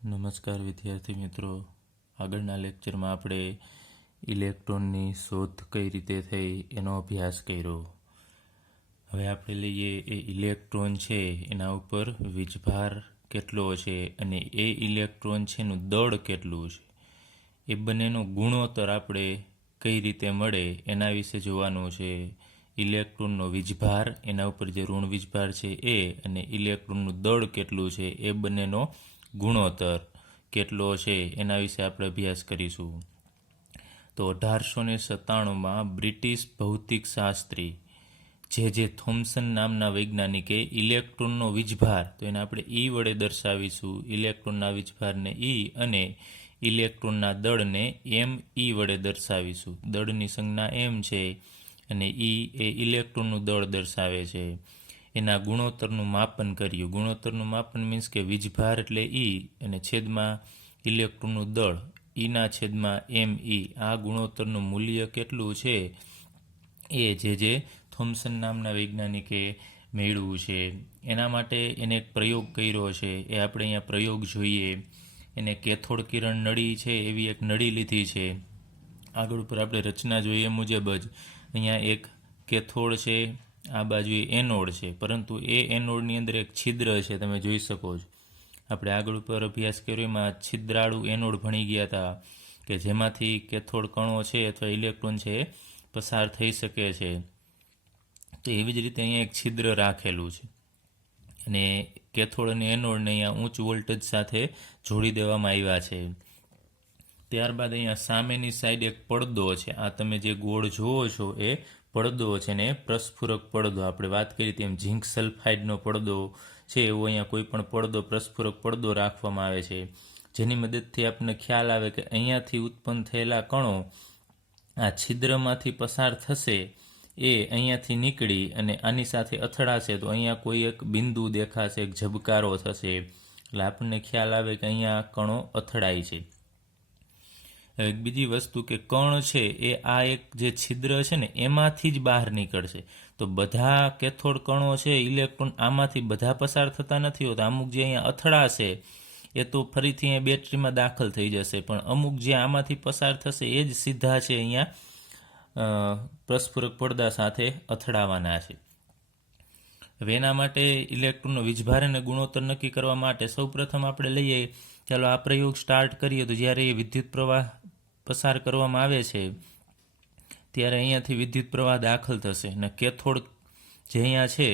નમસ્કાર વિદ્યાર્થી મિત્રો. આગળના લેક્ચરમાં આપણે ઇલેક્ટ્રોનની શોધ કઈ રીતે થઈ એનો અભ્યાસ કર્યો. હવે આપણે લઈએ એ ઇલેક્ટ્રોન છે એના ઉપર વીજભાર કેટલો છે અને એ ઇલેક્ટ્રોન છે એનું દળ કેટલું છે, એ બંનેનો ગુણોત્તર આપણે કઈ રીતે મળે એના વિશે જોવાનું છે. ઇલેક્ટ્રોનનો વીજભાર, એના ઉપર જે ઋણ વીજભાર છે એ, અને ઇલેક્ટ્રોનનું દળ કેટલું છે એ બંનેનો ગુણોત્તર કેટલો છે એના વિશે આપણે અભ્યાસ કરીશું. તો 1897માં બ્રિટિશ ભૌતિકશાસ્ત્રી જે થોમ્સન નામના વૈજ્ઞાનિકે ઇલેક્ટ્રોનનો વીજભાર, તો એને આપણે ઈ વડે દર્શાવીશું, ઇલેક્ટ્રોનના વીજભારને ઈ, અને ઇલેક્ટ્રોનના દળને એમ ઈ વડે દર્શાવીશું. દળની સંજ્ઞા એમ છે અને ઈ એ ઇલેક્ટ્રોનનું દળ દર્શાવે છે. એના ગુણોત્તરનું માપન કર્યું. ગુણોત્તરનું માપન મીન્સ કે વીજભાર એટલે ઈ અને છેદમાં ઇલેક્ટ્રોનનું દળ, ઈના છેદમાં એમ ઈ. આ ગુણોત્તરનું મૂલ્ય કેટલું છે એ જે થોમ્સન નામના વૈજ્ઞાનિકે મેળવ્યું છે. એના માટે એને એક પ્રયોગ કર્યો છે, એ આપણે અહીંયા પ્રયોગ જોઈએ. એને કેથોડ કિરણ નળી છે એવી એક નળી લીધી છે. આગળ ઉપર આપણે રચના જોઈએ મુજબ જ અહીંયા એક કેથોડ છે, આ બાજુ એનોડ છે, પરંતુ એ એનોડની અંદર એક છિદ્ર છે, તમે જોઈ શકો છો. આપણે આગળ ઉપર અભ્યાસ કર્યો એમાં છિદ્રાળુ એનોડ ભણી ગયા હતા કે જેમાંથી કેથોડ કણો છે અથવા ઇલેક્ટ્રોન છે પસાર થઈ શકે છે. તો એવી જ રીતે અહીંયા એક છિદ્ર રાખેલું છે અને કેથોડ અને એનોડને અહીંયા ઉચ્ચ વોલ્ટેજ સાથે જોડી દેવામાં આવ્યા છે. ત્યારબાદ અહીંયા સામેની સાઈડ એક પડદો છે. આ તમે જે ગોળ જોવો છો એ પડદો છે ને પ્રસ્ફુરક પડદો. આપણે વાત કરી તેમ ઝીંક સલ્ફાઇડનો પડદો છે એવો અહીંયા કોઈ પણ પડદો, પ્રસ્ફુરક પડદો રાખવામાં આવે છે, જેની મદદથી આપણને ખ્યાલ આવે કે અહીંયાથી ઉત્પન્ન થયેલા કણો આ છિદ્રમાંથી પસાર થશે, એ અહીંયાથી નીકળી અને આની સાથે અથડાશે તો અહીંયા કોઈ એક બિંદુ દેખાશે, એક ઝબકારો થશે, એટલે આપણને ખ્યાલ આવે કે અહીંયા કણો અથડાય છે. એક બીજી વસ્તુ કે કણ છે એ આ એક જે છિદ્ર છે ને એમાંથી જ બહાર નીકળશે. તો બધા કેથોડ કણો છે, ઇલેક્ટ્રોન આમાંથી બધા પસાર થતા નથી હોતા. અમુક જે અહીંયા અથડાશે એ તો ફરીથી અહીંયા બેટરીમાં દાખલ થઈ જશે, પણ અમુક જે આમાંથી પસાર થશે એ જ સીધા છે અહીંયા પ્રસ્ફુરક પડદા સાથે અથડાવાના છે. હવે એના માટે ઇલેક્ટ્રોનનો વીજભાર અને ગુણોત્તર નક્કી કરવા માટે સૌપ્રથમ આપણે લઈએ, ચાલો આ પ્રયોગ સ્ટાર્ટ કરીએ. તો જ્યારે એ વિદ્યુત પ્રવાહ પસાર કરવામાં આવે છે ત્યારે અહીંયાથી વિદ્યુત પ્રવાહ દાખલ થશે અને કેથોડ જે અહીંયા છે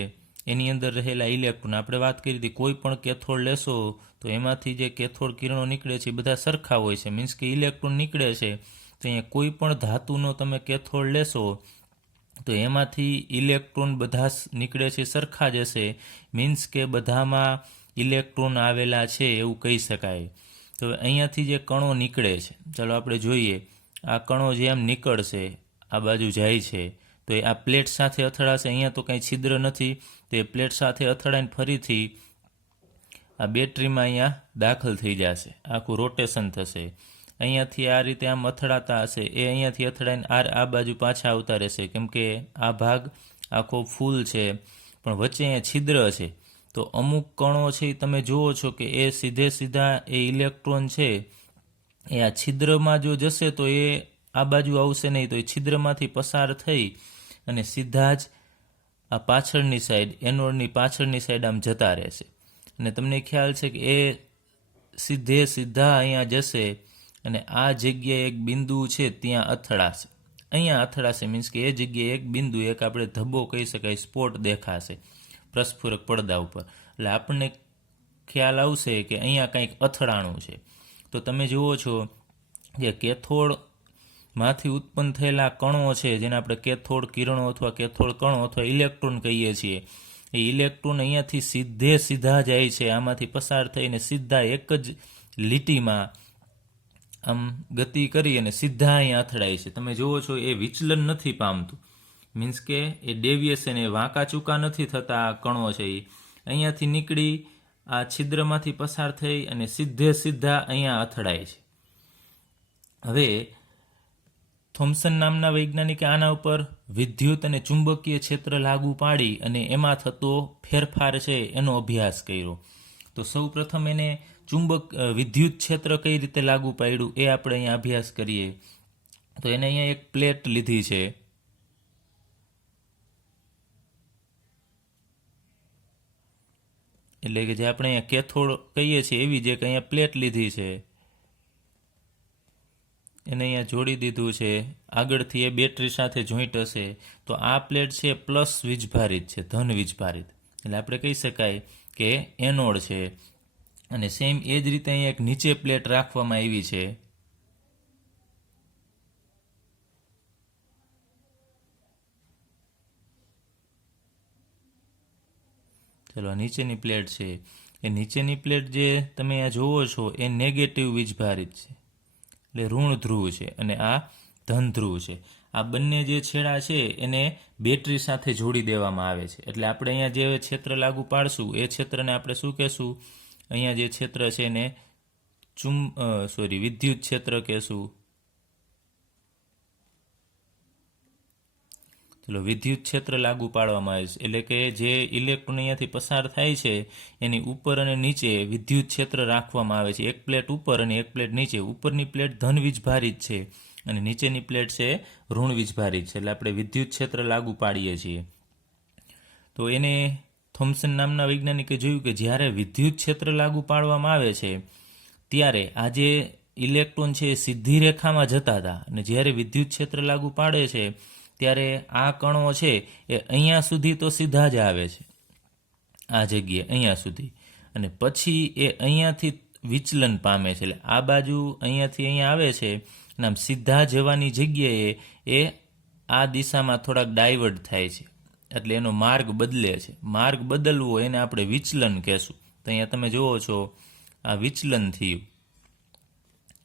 એની અંદર રહેલા ઇલેક્ટ્રોન, આપણે વાત કરી હતી કોઈ પણ કેથોડ લેશો તો એમાંથી જે કેથોડ કિરણો નીકળે છે એ બધા સરખા હોય છે, મીન્સ કે ઇલેક્ટ્રોન નીકળે છે. તો અહીંયા કોઈ પણ ધાતુનો તમે કેથોડ લેશો તો એમાંથી ઇલેક્ટ્રોન બધા નીકળે છે સરખા જ હશે, મીન્સ કે બધામાં ઇલેક્ટ્રોન આવેલા છે એવું કહી શકાય. તો અહીંયાથી જે કણો નીકળે છે, ચાલો આપણે જોઈએ. આ કણો જેમ નીકળશે આ બાજુ જાય છે તો એ આ પ્લેટ સાથે અથડાશે. અહીંયા તો કાંઈ છિદ્ર નથી, તો એ પ્લેટ સાથે અથડાઈને ફરીથી આ બેટરીમાં અહીંયા દાખલ થઈ જશે, આખું રોટેશન થશે. અહીંયાથી આ રીતે આમ અથડાતા હશે, એ અહીંયાથી અથડાઈને આ બાજુ પાછા આવતા રહેશે, કેમ કે આ ભાગ આખો ફૂલ છે પણ વચ્ચે અહીંયા છિદ્ર છે. તો અમુક કણો છે તમે જુઓ છો કે એ સીધા એ ઇલેક્ટ્રોન છે એ આ છિદ્રમાં જો જશે તો એ આ બાજુ આવશે નહીં, તો એ છિદ્રમાંથી પસાર થઈ અને સીધા જ આ પાછળની સાઈડ, એનોડની પાછળની સાઈડ આમ જતા રહેશે. અને તમને ખ્યાલ છે કે એ સીધા અહીંયા જશે અને આ જગ્યાએ એક બિંદુ છે ત્યાં અથડાશે. અહીંયા અથડાશે મીન્સ કે એ જગ્યાએ એક બિંદુ, એક આપણે ધબ્બો કહી શકાય, સ્પોટ દેખાશે પ્રસ્ફુરક પડદા ઉપર. એટલે આપણને ખ્યાલ આવશે કે અહીંયા કંઈક અથડાણું છે. તો તમે જુઓ છો કે કેથોડમાંથી ઉત્પન્ન થયેલા કણો છે જેને આપણે કેથોડ કિરણો અથવા કેથોડ કણો અથવા ઇલેક્ટ્રોન કહીએ છીએ, એ ઇલેક્ટ્રોન અહીંયાથી સીધા જાય છે, આમાંથી પસાર થઈને સીધા એક જ લીટીમાં આમ ગતિ કરી અને સીધા અહીંયા અથડાય છે. તમે જુઓ છો એ વિચલન નથી પામતું, મીન્સ કે એ ડેવિએશન, એ વાંકા ચૂકા નથી થતા. આ કણો છે એ અહીંયાથી નીકળી આ છિદ્રમાંથી પસાર થઈ અને સીધા અહીંયા અથડાય છે. હવે થોમ્સન નામના વૈજ્ઞાનિકે આના ઉપર વિદ્યુત અને ચુંબકીય ક્ષેત્ર લાગુ પાડી અને એમાં થતો ફેરફાર છે એનો અભ્યાસ કર્યો. તો સૌ પ્રથમ એને વિદ્યુત ક્ષેત્ર કઈ રીતે લાગુ પાડ્યું એ આપણે અહીંયા અભ્યાસ કરીએ. તો એને અહીંયા એક પ્લેટ લીધી છે, એટલે કે જે આપણે અહીંયા કેથોડ કહીએ છીએ એવી જે અહીંયા પ્લેટ લીધી છે, એને અહીંયા જોડી દીધું છે. આગળથી એ બેટરી સાથે જોઈન્ટ હશે. તો આ પ્લેટ છે પ્લસ વીજભારિત છે, ધન વીજભારિત, એટલે આપણે કહી શકાય કે એનોડ છે. અને સેમ એ જ રીતે અહીંયા એક નીચે પ્લેટ રાખવામાં આવી છે, ચલો નીચેની પ્લેટ છે. એ નીચેની પ્લેટ જે તમે અહીંયા જોવો છો એ નેગેટિવ વીજભારિત છે, એટલે ઋણ ધ્રુવ છે, અને આ ધન ધ્રુવ છે. આ બંને જે છેડા છે એને બેટરી સાથે જોડી દેવામાં આવે છે. એટલે આપણે અહીંયા જે ક્ષેત્ર લાગુ પાડશું એ ક્ષેત્રને આપણે શું કહેશું? અહીંયા જે ક્ષેત્ર છે એને વિદ્યુત ક્ષેત્ર કહેશું. ચલો વિદ્યુત ક્ષેત્ર લાગુ પાડવામાં આવે છે, એટલે કે જે ઇલેક્ટ્રોન અહીંયાથી પસાર થાય છે એની ઉપર અને નીચે વિદ્યુત ક્ષેત્ર રાખવામાં આવે છે. એક પ્લેટ ઉપર અને એક પ્લેટ નીચે. ઉપરની પ્લેટ ધન વીજભારિત છે અને નીચેની પ્લેટ છે ઋણ વીજભારિત છે, એટલે આપણે વિદ્યુત ક્ષેત્ર લાગુ પાડીએ છીએ. તો એને થોમ્સન નામના વૈજ્ઞાનિકે જોયું કે જ્યારે વિદ્યુત ક્ષેત્ર લાગુ પાડવામાં આવે છે ત્યારે આ જે ઇલેક્ટ્રોન છે એ સીધી રેખામાં જતા હતા, અને જ્યારે વિદ્યુત ક્ષેત્ર લાગુ પાડે છે ત્યારે આ કણો છે એ અહીંયા સુધી તો સીધા જ આવે છે, આ જગ્યાએ અહીંયા સુધી, અને પછી એ અહીંયાથી વિચલન પામે છે. એટલે આ બાજુ અહીંયાથી અહીંયા આવે છે, અને આમ સીધા જવાની જગ્યાએ એ આ દિશામાં થોડાક ડાયવર્ટ થાય છે, એટલે એનો માર્ગ બદલે છે. માર્ગ બદલવો એને આપણે વિચલન કહેશું. તો અહીંયા તમે જુઓ છો આ વિચલન થયું.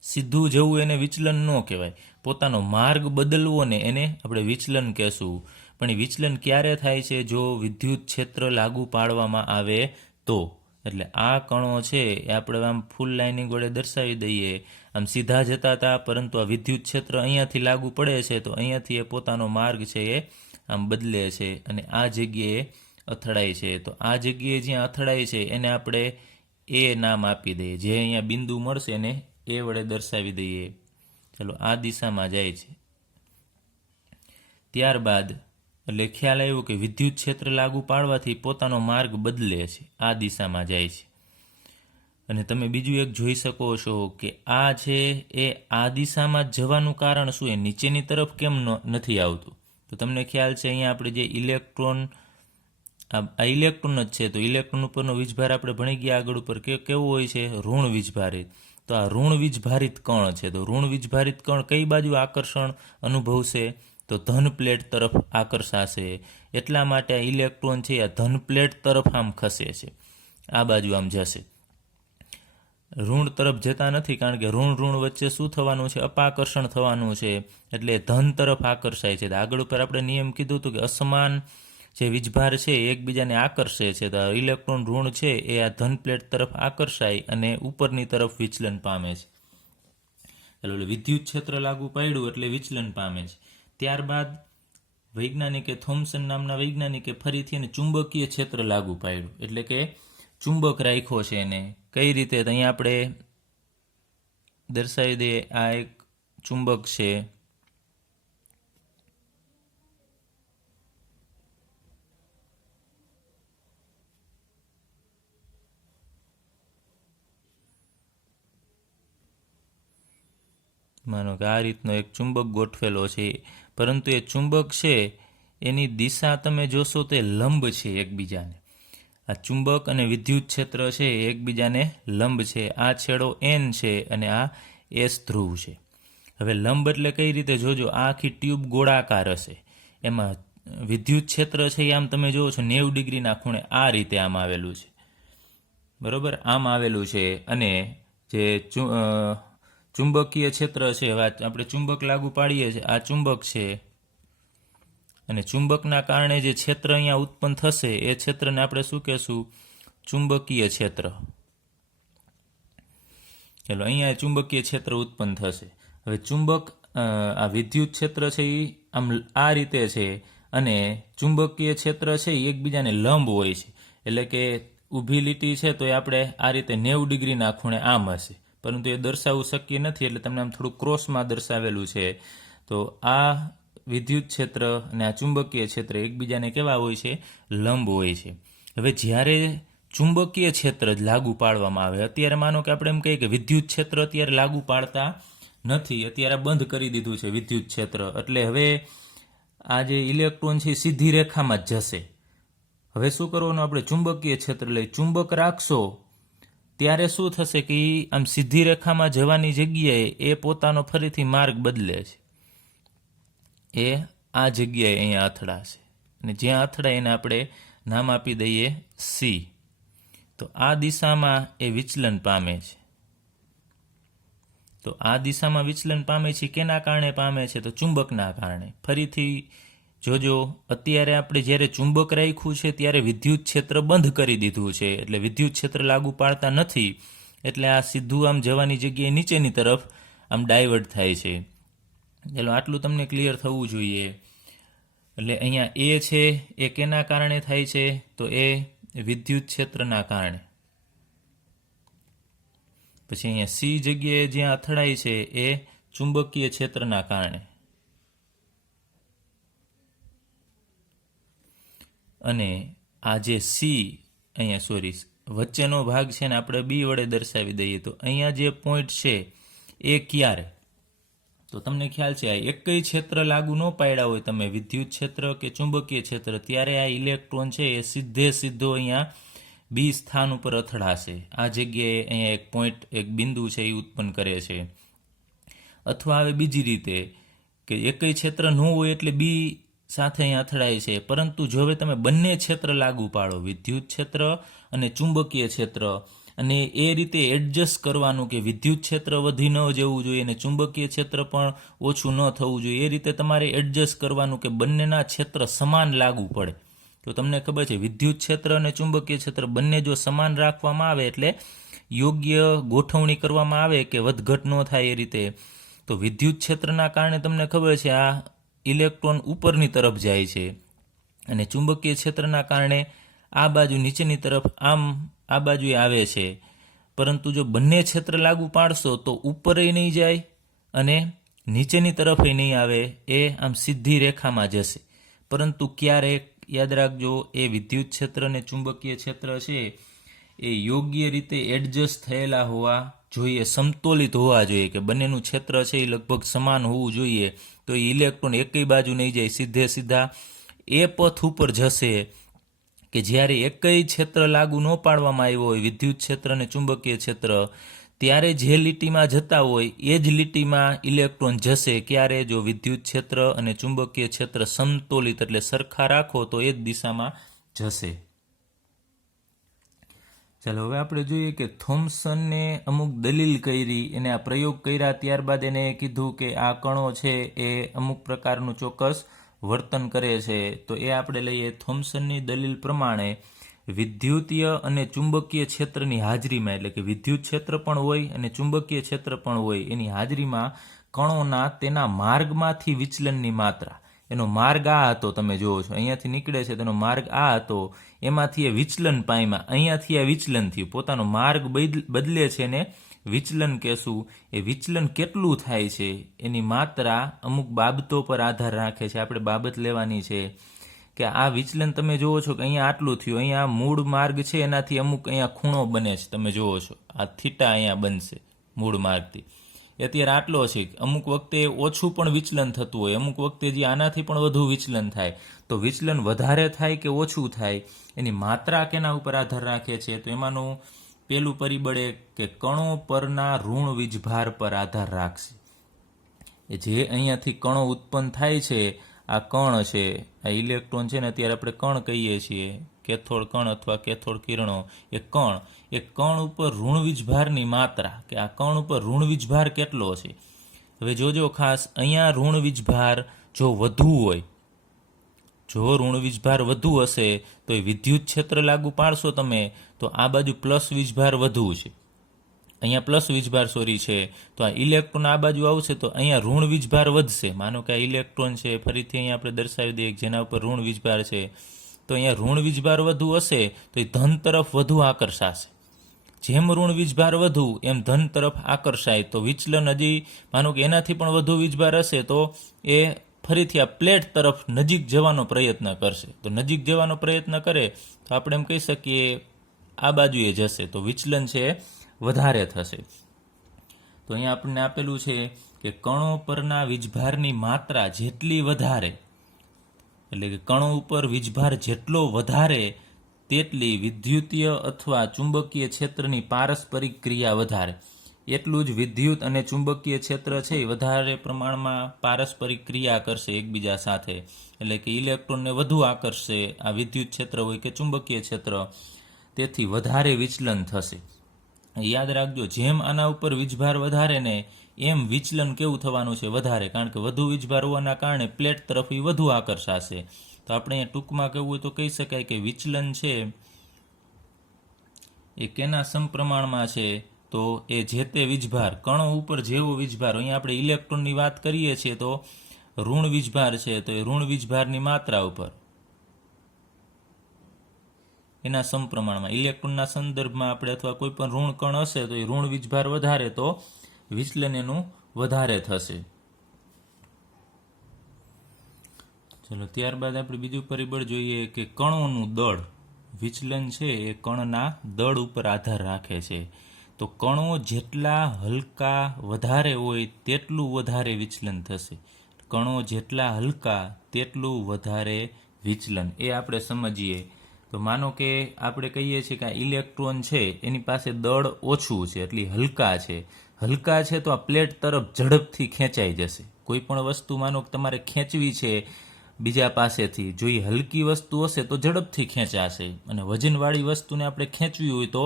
સીધું જવું એને વિચલન ન કહેવાય, પોતાનો માર્ગ બદલવો ને એને આપણે વિચલન કહેશું. પણ એ વિચલન ક્યારે થાય છે? જો વિદ્યુત ક્ષેત્ર લાગુ પાડવામાં આવે તો. એટલે આ કણો છે એ આપણે આમ ફૂલ લાઇનિંગ વડે દર્શાવી દઈએ. આમ સીધા જતા હતા, પરંતુ આ વિદ્યુત ક્ષેત્ર અહીંયાથી લાગુ પડે છે તો અહીંયાથી એ પોતાનો માર્ગ છે એ આમ બદલે છે અને આ જગ્યાએ અથડાય છે. તો આ જગ્યાએ જ્યાં અથડાય છે એને આપણે એ નામ આપી દઈએ. જે અહીંયા બિંદુ મળશે એને એ વડે દર્શાવી દઈએ. ચલો આ દિશામાં જાય છે. ત્યારબાદ એટલે ખ્યાલ આવ્યો કે વિદ્યુત ક્ષેત્ર લાગુ પાડવાથી પોતાનો માર્ગ બદલે છે, આ દિશામાં જાય છે. અને તમે બીજું એક જોઈ શકો છો કે આ છે એ આ દિશામાં જવાનું કારણ શું? એ નીચેની તરફ કેમ નથી આવતું? તો તમને ખ્યાલ છે અહીંયા આપણે જે ઇલેક્ટ્રોન, આ ઇલેક્ટ્રોન જ છે, તો ઇલેક્ટ્રોન ઉપરનો વીજભાર આપણે ભણી ગયા આગળ ઉપર કેવો હોય છે? ઋણ વીજભારિત. તો આ ઋણ વીજભારિત કણ છે, તો ઋણ વીજભારિત કણ કઈ બાજુ આકર્ષણ અનુભવશે? તો ધન પ્લેટ તરફ આકર્ષાશે. એટલા માટે આ ઇલેક્ટ્રોન છે આ ધન પ્લેટ તરફ આમ ખસે છે, આ બાજુ આમ જશે. ઋણ તરફ જતા નથી, કારણ કે ઋણ વચ્ચે શું થવાનું છે? અપાકર્ષણ થવાનું છે, એટલે ધન તરફ આકર્ષાય છે. આગળ ઉપર આપણે નિયમ કીધું હતું કે અસમાન જે વીજભાર છે એ એકબીજાને આકર્ષે છે. તો ઇલેક્ટ્રોન ઋણ છે એ આ ધન પ્લેટ તરફ આકર્ષાય અને ઉપરની તરફ વિચલન પામે છે. એટલે વિદ્યુત ક્ષેત્ર લાગુ પાડ્યું એટલે વિચલન પામે છે. ત્યારબાદ વૈજ્ઞાનિકે થોમ્સન નામના વૈજ્ઞાનિકે ફરીથી એને ચુંબકીય ક્ષેત્ર લાગુ પાડ્યું, એટલે કે ચુંબક રાખ્યો છે એને. કઈ રીતે? તો અહીંયા આપણે દર્શાવી દઈએ. આ એક ચુંબક છે, માનો કે આ રીતનો એક ચુંબક ગોઠવેલો છે, પરંતુ એ ચુંબક છે એની દિશા તમે જોશો તે લંબ છે એકબીજાને. આ ચુંબક અને વિદ્યુત ક્ષેત્ર છે એ એકબીજાને લંબ છે. આ છેડો N છે અને આ S ધ્રુવ છે. હવે લંબ એટલે કઈ રીતે? જોજો, આ આખી ટ્યુબ ગોળાકાર હશે, એમાં વિદ્યુત ક્ષેત્ર છે એ આમ તમે જોવો છો 90 ડિગ્રીના ખૂણે આ રીતે આમ આવેલું છે, બરોબર? આમ આવેલું છે. અને જે ચુંબકીય ક્ષેત્ર છે, હવે આપણે ચુંબક લાગુ પાડીએ છીએ, આ ચુંબક છે, અને ચુંબકના કારણે જે ક્ષેત્ર અહીંયા ઉત્પન્ન થશે એ ક્ષેત્રને આપણે શું કહેશું? ચુંબકીય ક્ષેત્ર. ચલો અહીંયા ચુંબકીય ક્ષેત્ર ઉત્પન્ન થશે. હવે ચુંબક આ વિદ્યુત ક્ષેત્ર છે એ આમ આ રીતે છે, અને ચુંબકીય ક્ષેત્ર છે એ એકબીજાને લંબ હોય છે, એટલે કે ઊભી લીટી છે તો એ આપણે આ રીતે 90 ડિગ્રીના ખૂણે આમ હશે, પરંતુ એ દર્શાવવું શક્ય નથી એટલે તમને આમ થોડું ક્રોસમાં દર્શાવેલું છે. તો આ વિદ્યુત ક્ષેત્ર અને આ ચુંબકીય ક્ષેત્ર એકબીજાને કેવા હોય છે? લંબ હોય છે. હવે જ્યારે ચુંબકીય ક્ષેત્ર જ લાગુ પાડવામાં આવે, અત્યારે માનો કે આપણે એમ કહીએ કે વિદ્યુત ક્ષેત્ર અત્યારે લાગુ પાડતા નથી, અત્યારે બંધ કરી દીધું છે વિદ્યુત ક્ષેત્ર, એટલે હવે આ જે ઇલેક્ટ્રોન છે એ સીધી રેખામાં જ જશે. હવે શું કરવાનું? આપણે ચુંબકીય ક્ષેત્ર લઈ ચુંબક રાખશો ત્યારે શું થશે કે આમ સીધી રેખામાં જવાની જગ્યાએ એ પોતાનો ફરીથી માર્ગ બદલે છે. એ આ જગ્યાએ અહીંયા અથડાશે અને જ્યાં અથડાય એને આપણે નામ આપી દઈએ સી. તો આ દિશામાં એ વિચલન પામે છે. તો આ દિશામાં વિચલન પામે છે, કેના કારણે પામે છે? તો ચુંબકના કારણે. ફરીથી જોજો, અત્યારે આપણે જ્યારે ચુંબક રાખ્યું છે ત્યારે વિદ્યુત ક્ષેત્ર બંધ કરી દીધું છે, એટલે વિદ્યુત ક્ષેત્ર લાગુ પાડતા નથી, એટલે આ સીધું આમ જવાની જગ્યાએ નીચેની તરફ આમ ડાયવર્ટ થાય છે. ચાલો આટલું તમને ક્લિયર થવું જોઈએ. એટલે અહીંયા એ છે એ કેના કારણે થાય છે? તો એ વિદ્યુત ક્ષેત્રના કારણે. પછી અહીંયા સી જગ્યાએ જ્યાં અથડાય છે એ ચુંબકીય ક્ષેત્રના કારણે. અને આ જે સી અહીંયા વચ્ચેનો ભાગ છે ને આપણે બી વડે દર્શાવી દઈએ, તો અહીંયા જે પોઈન્ટ છે એ ક્યારે? તો તમને ખ્યાલ છે, આ એકય ક્ષેત્ર લાગુ ન પાડ્યા હોય તમે, વિદ્યુત ક્ષેત્ર કે ચુંબકીય ક્ષેત્ર, ત્યારે આ ઇલેક્ટ્રોન છે એ સીધો અહીંયા બી સ્થાન ઉપર અથડાશે. આ જગ્યાએ અહીંયા એક પોઈન્ટ, એક બિંદુ છે એ ઉત્પન્ન કરે છે. અથવા હવે બીજી રીતે કે એકય ક્ષેત્ર ન હોય એટલે બી સાથે અહીંયા અથડાય છે, પરંતુ જો હવે તમે બંને ક્ષેત્ર લાગુ પાડો, વિદ્યુત ક્ષેત્ર અને ચુંબકીય ક્ષેત્ર, અને એ રીતે એડજસ્ટ કરવાનું કે વિદ્યુત ક્ષેત્ર વધી ન જવું જોઈએ અને ચુંબકીય ક્ષેત્ર પણ ઓછું ન થવું જોઈએ, એ રીતે તમારે એડજસ્ટ કરવાનું કે બંનેના ક્ષેત્ર સમાન લાગુ પડે. તો તમને ખબર છે વિદ્યુત ક્ષેત્ર અને ચુંબકીય ક્ષેત્ર બંને જો સમાન રાખવામાં આવે, એટલે યોગ્ય ગોઠવણી કરવામાં આવે કે વધઘટ ન થાય એ રીતે, તો વિદ્યુત ક્ષેત્રના કારણે તમને ખબર છે આ ઇલેક્ટ્રોન ઉપરની તરફ જાય છે, અને ચુંબકીય ક્ષેત્રના કારણે આ બાજુ નીચેની તરફ આમ આ બાજુએ આવે છે. પરંતુ જો બંને ક્ષેત્ર લાગુ પાડશો તો ઉપરે નહીં જાય અને નીચેની તરફે નહીં આવે, એ આમ સીધી રેખામાં જશે. પરંતુ ક્યારેક યાદ રાખજો, એ વિદ્યુત ક્ષેત્ર અને ચુંબકીય ક્ષેત્ર છે એ યોગ્ય રીતે એડજસ્ટ થયેલા હોવા જોઈએ, સમતોલિત હોવા જોઈએ, કે બંનેનું ક્ષેત્ર છે એ લગભગ સમાન હોવું જોઈએ. તો એ ઇલેક્ટ્રોન એકય બાજુ નહીં જાય, સીધા એ પથ ઉપર જશે કે જ્યારે એકય ક્ષેત્ર લાગુ ન પાડવામાં આવ્યો હોય, વિદ્યુત ક્ષેત્ર અને ચુંબકીય ક્ષેત્ર, ત્યારે જે લીટીમાં જતા હોય એ જ લીટીમાં ઇલેક્ટ્રોન જશે. ક્યારે? જો વિદ્યુત ક્ષેત્ર અને ચુંબકીય ક્ષેત્ર સમતોલિત એટલે સરખા રાખો તો એ જ દિશામાં જશે. ચાલો હવે આપણે જોઈએ કે થોમ્સનને અમુક દલીલ કરી, એને આ પ્રયોગ કર્યા, ત્યારબાદ એને કીધું કે આ કણો છે એ અમુક પ્રકારનું ચોક્કસ વર્તન કરે છે. તો એ આપણે લઈએ. થોમ્સનની દલીલ પ્રમાણે વિદ્યુતીય અને ચુંબકીય ક્ષેત્રની હાજરીમાં, એટલે કે વિદ્યુત ક્ષેત્ર પણ હોય અને ચુંબકીય ક્ષેત્ર પણ હોય, એની હાજરીમાં કણોના તેના માર્ગમાંથી વિચલનની માત્રા, એનો માર્ગ આ હતો, તમે જુઓ છો અહીંયાથી નીકળે છે તેનો માર્ગ આ હતો, એમાંથી એ વિચલન પામ્યા, અહીંયાથી આ વિચલન થયું, પોતાનો માર્ગ બદલે છે ને વિચલન કહેશું. એ વિચલન કેટલું થાય છે એની માત્રા અમુક બાબતો પર આધાર રાખે છે. આપણે બાબત લેવાની છે કે આ વિચલન તમે જુઓ છો કે અહીંયા આટલું થયું, અહીંયા મૂળ માર્ગ છે એનાથી અમુક અહીંયા ખૂણો બને છે, તમે જુઓ છો આ થીટા અહીંયા બનશે મૂળ માર્ગથી, અત્યારે આટલો છે. અમુક વખતે ઓછું પણ વિચલન થતું હોય, અમુક વખતે જે આનાથી પણ વધુ વિચલન થાય. તો વિચલન વધારે થાય કે ઓછું થાય એની માત્રા કેના ઉપર આધાર રાખે છે? તો એમાંનું પહેલું પરિબળ એ કે કણો પરના ઋણ વીજભાર પર આધાર રાખશે. જે અહીંયાથી કણો ઉત્પન્ન થાય છે, આ કણ છે, આ ઇલેક્ટ્રોન છે ને, અત્યારે આપણે કણ કહીએ છીએ, કેથોડ કણ અથવા કેથોડ કિરણો, એ કણ ઉપર ઋણ વીજભારની માત્રા, કે આ કણ ઉપર ઋણ વીજભાર કેટલો છે. હવે જોજો ખાસ, અહીંયા ઋણ વીજભાર જો વધુ હોય, જો ઋણ વીજભાર વધુ હશે તો એ વિદ્યુત ક્ષેત્ર લાગુ પાડશો તમે તો આ બાજુ પ્લસ વીજભાર વધુ છે, અહીંયા પ્લસ વીજભાર છે, તો આ ઇલેક્ટ્રોન આ બાજુ આવશે તો અહીંયા ઋણ વીજભાર વધશે. માનો કે આ ઇલેક્ટ્રોન છે, ફરીથી અહીંયા આપણે દર્શાવી દઈએ જેના ઉપર ઋણ વીજભાર છે, તો તો અહીંયા ઋણ વીજભાર વધુ હશે તો એ ધન તરફ વધુ આકર્ષાશે. જેમ ઋણ વીજભાર વધુ એમ ધન તરફ આકર્ષાય. તો વિચલન હજી માનો કે એનાથી પણ વધુ વીજભાર હશે તો એ ફરીથી આ પ્લેટ તરફ નજીક જવાનો પ્રયત્ન કરશે. તો નજીક જવાનો પ્રયત્ન કરે તો આપણે એમ કહી શકીએ આ બાજુએ જશે, તો વિચલન છે વધારે થશે. તો અહીંયા આપણને આપેલું છે કે કણો પરના વીજભારની માત્રા જેટલી વધારે, એટલે કે કણો ઉપર વીજભાર જેટલો વધારે તેટલી વિદ્યુતીય અથવા ચુંબકીય ક્ષેત્રની પારસ્પરિક ક્રિયા વધારે. એટલું જ વિદ્યુત અને ચુંબકીય ક્ષેત્ર છે એ વધારે પ્રમાણમાં પારસ્પરિક ક્રિયા કરશે એકબીજા સાથે, એટલે કે ઇલેક્ટ્રોનને વધુ આકર્ષશે આ વિદ્યુત ક્ષેત્ર હોય કે ચુંબકીય ક્ષેત્ર, તેથી વધારે વિચલન થશે. યાદ રાખજો, જેમ આના ઉપર વીજભાર વધારે ને એમ વિચલન કેવું થવાનું છે? વધારે, કારણ કે વધુ વીજભાર હોવાના કારણે પ્લેટ તરફ એ વધુ આકર્ષાશે. તો આપણે ટૂંકમાં કહેવું હોય તો કહી શકાય કે વિચલન છે એ કેના સમપ્રમાણમાં છે? તો એ જે તે વીજભાર, કણો ઉપર જેવો વીજભાર, અહીંયા આપણે ઇલેક્ટ્રોનની વાત કરીએ છીએ તો ઋણ વીજભાર છે તો એ ઋણ વીજભારની માત્રા ઉપર એના સમપ્રમાણમાં, ઇલેક્ટ્રોનના સંદર્ભમાં આપણે અથવા કોઈ પણ ઋણ કણ હશે તો એ ઋણ વીજભાર વધારે તો વિચલન એનું વધારે થશે. ચલો ત્યારબાદ આપણે બીજું પરિબળ જોઈએ કે કણોનું દળ. વિચલન છે એ કણના દળ ઉપર આધાર રાખે છે. તો કણો જેટલા હલકા વધારે હોય તેટલું વધારે વિચલન થશે. કણો જેટલા હલકા તેટલું વધારે વિચલન, એ આપણે સમજીએ. તો માનો કે આપણે કહીએ છીએ કે આ ઇલેક્ટ્રોન છે એની પાસે દળ ઓછું છે, એટલે હલકા છે. હલકા છે તો આ પ્લેટ તરફ ઝડપથી ખેંચાઈ જશે. કોઈ પણ વસ્તુ માનો કે તમારે ખેંચવી છે બીજા પાસેથી, જો એ હલકી વસ્તુ હશે તો ઝડપથી ખેંચાશે, અને વજનવાળી વસ્તુને આપણે ખેંચવી હોય તો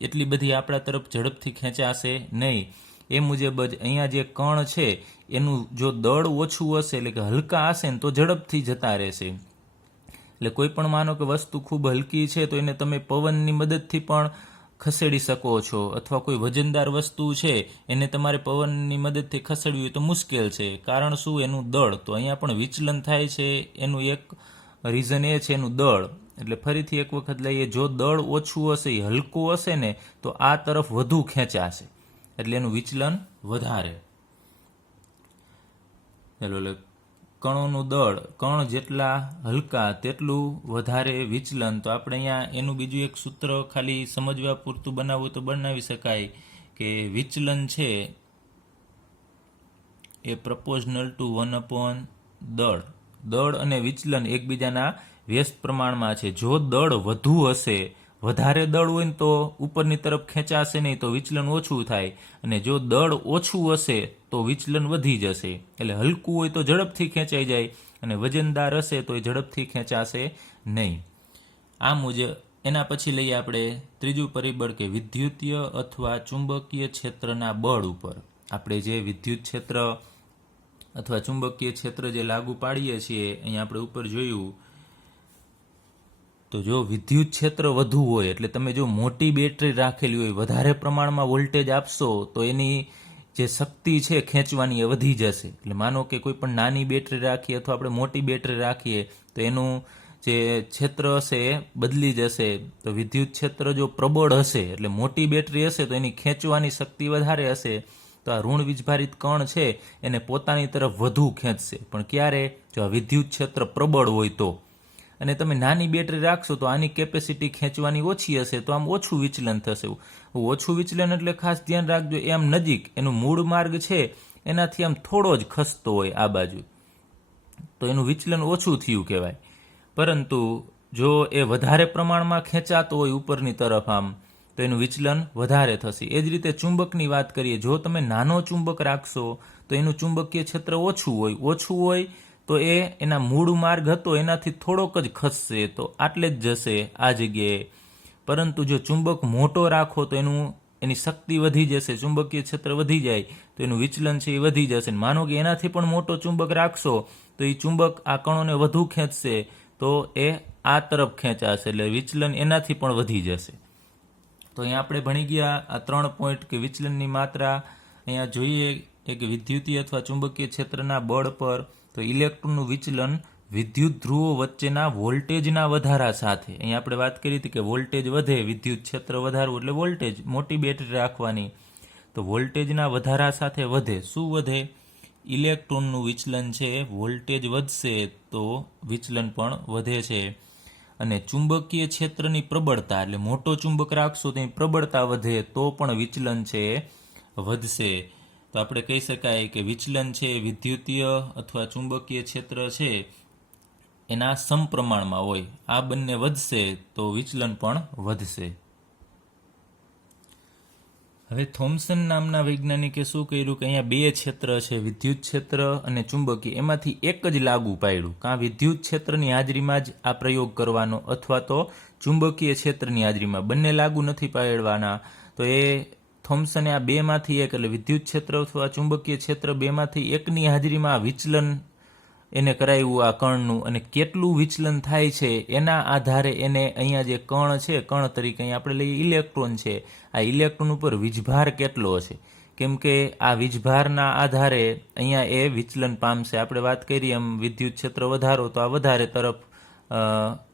એટલી બધી આપણા તરફ ઝડપથી ખેંચાશે નહીં. એ મુજબ જ અહીંયા જે કણ છે એનું જો દળ ઓછું હશે, એટલે કે હલકા હશે ને તો ઝડપથી જતા રહેશે. એટલે કોઈ પણ માનો કે વસ્તુ ખૂબ હલકી છે તો એને તમે પવનની મદદથી પણ ખસેડી શકો છો, અથવા કોઈ વજનદાર વસ્તુ છે એને તમારે પવનની મદદથી ખસેડવી હોય તો મુશ્કેલ છે. કારણ શું? એનું દળ. તો અહીંયા પણ વિચલન થાય છે એનું એક રીઝન એ છે એનું દળ. એટલે ફરીથી એક વખત લઈએ, જો દળ ઓછું હશે, હલકું હશે ને તો આ તરફ વધુ ખેંચાશે, એટલે એનું વિચલન વધારે. ચાલો, કણોનું દળ, કણ જેટલા હલકા તેટલું વધારે વિચલન. તો આપણે અહીંયા એનું બીજું એક સૂત્ર ખાલી સમજવા પૂરતું બનાવવું તો બનાવી શકાય કે વિચલન છે એ પ્રપોઝનલ ટુ 1/દળ. દળ અને વિચલન એકબીજાના વ્યસ્ત પ્રમાણમાં છે. જો દળ વધુ હશે, વધારે દળ હોય ને તો ઉપરની તરફ ખેંચાશે નહીં, તો વિચલન ઓછું થાય, અને જો દળ ઓછું હશે તો વિચલન વધી જશે. એટલે હલકું હોય તો ઝડપથી ખેંચાઈ જાય, અને વજનદાર હશે તો એ ઝડપથી ખેંચાશે નહીં. આ મુજબ એના પછી લઈએ આપણે ત્રીજું પરિબળ કે વિદ્યુતીય અથવા ચુંબકીય ક્ષેત્રના બળ ઉપર. આપણે જે વિદ્યુત ક્ષેત્ર અથવા ચુંબકીય ક્ષેત્ર જે લાગુ પાડીએ છીએ, અહીંયા આપણે ઉપર જોયું, તો જો વિદ્યુત ક્ષેત્ર વધુ હોય, એટલે તમે જો મોટી બેટરી રાખેલી હોય, વધારે પ્રમાણમાં વોલ્ટેજ આપશો તો એની જે શક્તિ છે ખેંચવાની એ વધી જશે. એટલે માનો કે કોઈ પણ નાની બેટરી રાખીએ અથવા આપણે મોટી બેટરી રાખીએ તો એનું જે ક્ષેત્ર હશે એ બદલી જશે. તો વિદ્યુત ક્ષેત્ર જો પ્રબળ હશે, એટલે મોટી બેટરી હશે તો એની ખેંચવાની શક્તિ વધારે હશે, તો આ ઋણ વીજભારિત કણ છે એને પોતાની તરફ વધુ ખેંચશે. પણ ક્યારે? જો આ વિદ્યુત ક્ષેત્ર પ્રબળ હોય તો. અને તમે નાની બેટરી રાખશો તો આની કેપેસિટી ખેંચવાની ઓછી હશે, તો આમ ઓછું વિચલન થશે. ઓછું વિચલન એટલે ખાસ ધ્યાન રાખજો, એ આમ નજીક, એનું મૂળ માર્ગ છે એનાથી આમ થોડો જ ખસતો હોય આ બાજુ, તો એનું વિચલન ઓછું થયું કહેવાય. પરંતુ જો એ વધારે પ્રમાણમાં ખેંચાતો હોય ઉપરની તરફ આમ, તો એનું વિચલન વધારે થશે. એ જ રીતે ચુંબકની વાત કરીએ, જો તમે નાનો ચુંબક રાખશો તો એનું ચુંબકીય ક્ષેત્ર ઓછું હોય તો એ એના મૂળ માર્ગ હતો એનાથી થોડોક જ ખસશે, તો આટલે જ જશે આ જગ્યાએ. પરંતુ જો ચુંબક મોટો રાખો તો એની શક્તિ વધી જશે, ચુંબકીય ક્ષેત્ર વધી જાય તો એનું વિચલન છે એ વધી જશે. માનો કે એનાથી પણ મોટો ચુંબક રાખશો તો એ ચુંબક આ કણોને વધુ ખેંચશે, તો એ આ તરફ ખેંચાશે, એટલે વિચલન એનાથી પણ વધી જશે. તો અહીંયા આપણે ભણી ગયા આ 3 પોઈન્ટ કે વિચલનની માત્રા. અહીંયા જોઈએ કે વિદ્યુતીય અથવા ચુંબકીય ક્ષેત્રના બળ પર તો ઇલેક્ટ્રોનનું વિચલન વિદ્યુત ધ્રુવો વચ્ચેના વોલ્ટેજના વધારા સાથે, અહીં આપણે વાત કરી હતી કે વોલ્ટેજ વધે, વિદ્યુત ક્ષેત્ર વધારવું એટલે વોલ્ટેજ, મોટી બેટરી રાખવાની, તો વોલ્ટેજના વધારા સાથે વધે. શું વધે? ઇલેક્ટ્રોનનું વિચલન છે. વોલ્ટેજ વધશે તો વિચલન પણ વધે છે. અને ચુંબકીય ક્ષેત્રની પ્રબળતા, એટલે મોટો ચુંબક રાખશો તો એની પ્રબળતા વધે તો પણ વિચલન છે વધશે. તો આપણે કહી શકાય કે વિચલન છે વિદ્યુતીય અથવા ચુંબકીય ક્ષેત્ર છે એના સમપ્રમાણમાં હોય. આ બંને વધશે તો વિચલન પણ વધશે. હવે થોમ્સન નામના વૈજ્ઞાનિકે શું કર્યું કે અહીંયા બે ક્ષેત્ર છે, વિદ્યુત ક્ષેત્ર અને ચુંબકીય, એમાંથી એક જ લાગુ પાડ્યું. કાં વિદ્યુત ક્ષેત્રની હાજરીમાં જ આ પ્રયોગ કરવાનો અથવા તો ચુંબકીય ક્ષેત્રની હાજરીમાં, બંને લાગુ નથી પાડવાના. તો એ થોમ્સને આ બેમાંથી એક, એટલે વિદ્યુત ક્ષેત્ર અથવા ચુંબકીય ક્ષેત્ર બેમાંથી એકની હાજરીમાં વિચલન એને કરાવ્યું આ કણનું, અને કેટલું વિચલન થાય છે એના આધારે એને અહીંયા જે કણ છે, કણ તરીકે અહીંયા આપણે લઈએ ઇલેક્ટ્રોન છે, આ ઇલેક્ટ્રોન ઉપર વીજભાર કેટલો છે, કેમ કે આ વીજભારના આધારે અહીંયા એ વિચલન પામશે. આપણે વાત કરીએ એમ વિદ્યુત ક્ષેત્ર વધારો તો આ વધારે તરફ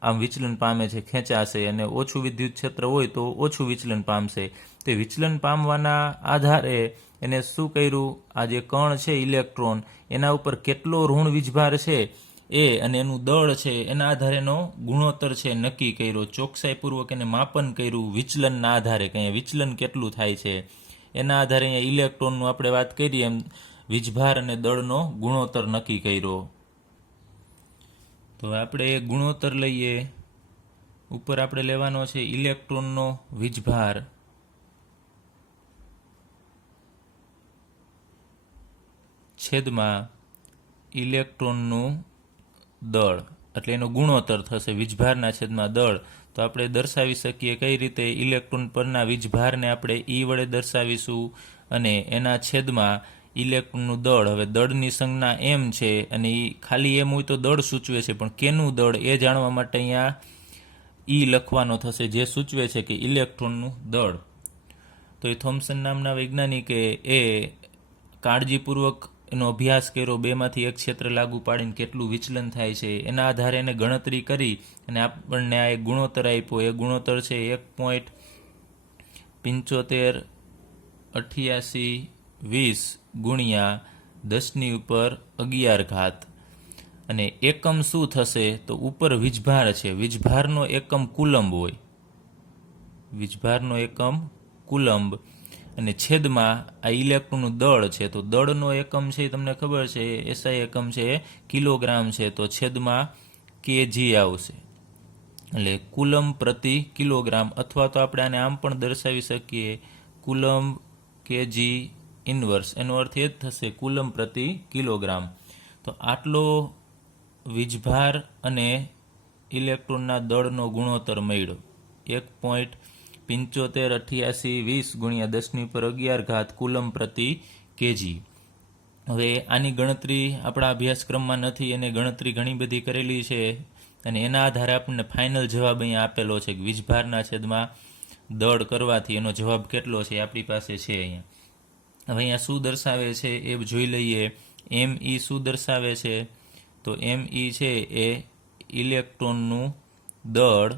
આમ વિચલન પામે છે, ખેંચાશે, અને ઓછું વિદ્યુત ક્ષેત્ર હોય તો ઓછું વિચલન પામશે. તે વિચલન પામવાના આધારે એને શું કર્યું, આ જે કણ છે ઇલેક્ટ્રોન, એના ઉપર કેટલો ઋણ વીજભાર છે એ અને એનું દળ છે એના આધારે એનો ગુણોત્તર છે નક્કી કર્યો, ચોકસાઈપૂર્વક એને માપન કર્યું વિચલનના આધારે, કે અહીંયા વિચલન કેટલું થાય છે એના આધારે અહીંયા ઇલેક્ટ્રોનનું આપણે વાત કરીએ એમ વીજભાર અને દળનો ગુણોત્તર નક્કી કર્યો. તો આપણે એ ગુણોત્તર લઈએ. ઉપર આપણે લેવાનો છે ઇલેક્ટ્રોનનો વીજભાર છેદમાં ઇલેક્ટ્રોનનું દળ, એટલે એનો ગુણોત્તર થશે વીજભારના છેદમાં દળ. તો આપણે દર્શાવી શકીએ કઈ રીતે? ઇલેક્ટ્રોન પરના વીજભારને આપણે ઈ વડે દર્શાવીશું અને એના છેદમાં ઇલેક્ટ્રોનનું દળ. હવે દળની સંજ્ઞા એમ છે અને એ ખાલી એમ હોય તો દળ સૂચવે છે, પણ કેનું દળ એ જાણવા માટે અહીંયા ઈ લખવાનો થશે, જે સૂચવે છે કે ઇલેક્ટ્રોનનું દળ. તો એ થોમ્સન નામના વૈજ્ઞાનિકે એ કાળજીપૂર્વક એનો અભ્યાસ કર્યો, બેમાંથી એક ક્ષેત્ર લાગુ પાડીને કેટલું વિચલન થાય છે એના આધારે એને ગણતરી કરી અને આપણને આ એક ગુણોત્તર આપ્યો. એ ગુણોત્તર છે 1.758820 ગુણ્યા 10⁻11. અને એકમ શું થશે? તો ઉપર વીજભાર છે, વીજભારનો એકમ કુલંબ હોય, વીજભારનો એકમ કુલંબ, અને છેદમાં આ ઇલેક્ટ્રોનનું દળ છે, તો દળનો એકમ છે તમને ખબર છે, એસઆઈ એકમ છે કિલોગ્રામ છે, તો છેદમાં કેજી આવશે, એટલે કુલંબ પ્રતિ કિલોગ્રામ. અથવા તો આપણે આને આમ પણ દર્શાવી શકીએ કુલંબ કેજી ઇન્વર્સ, એનો અર્થ એ જ થશે કુલંબ પ્રતિ કિલોગ્રામ. તો આટલો વીજભાર અને ઇલેક્ટ્રોનના દળનો ગુણોત્તર મળ્યો 1.758820 ગુણ્યા 10⁻11 કુલમ પ્રતિ કેજી. હવે આની ગણતરી આપણા અભ્યાસક્રમમાં નથી, એને ગણતરી ઘણી બધી કરેલી છે અને એના આધારે આપણને ફાઇનલ જવાબ અહીંયા આપેલો છે કે વીજભારના છેદમાં દળ કરવાથી એનો જવાબ કેટલો છે આપણી પાસે છે અહીંયા. હવે અહીંયા શું દર્શાવે છે એ જોઈ લઈએ. એમ ઈ શું દર્શાવે છે? તો એમ ઈ છે એ ઇલેક્ટ્રોનનું દળ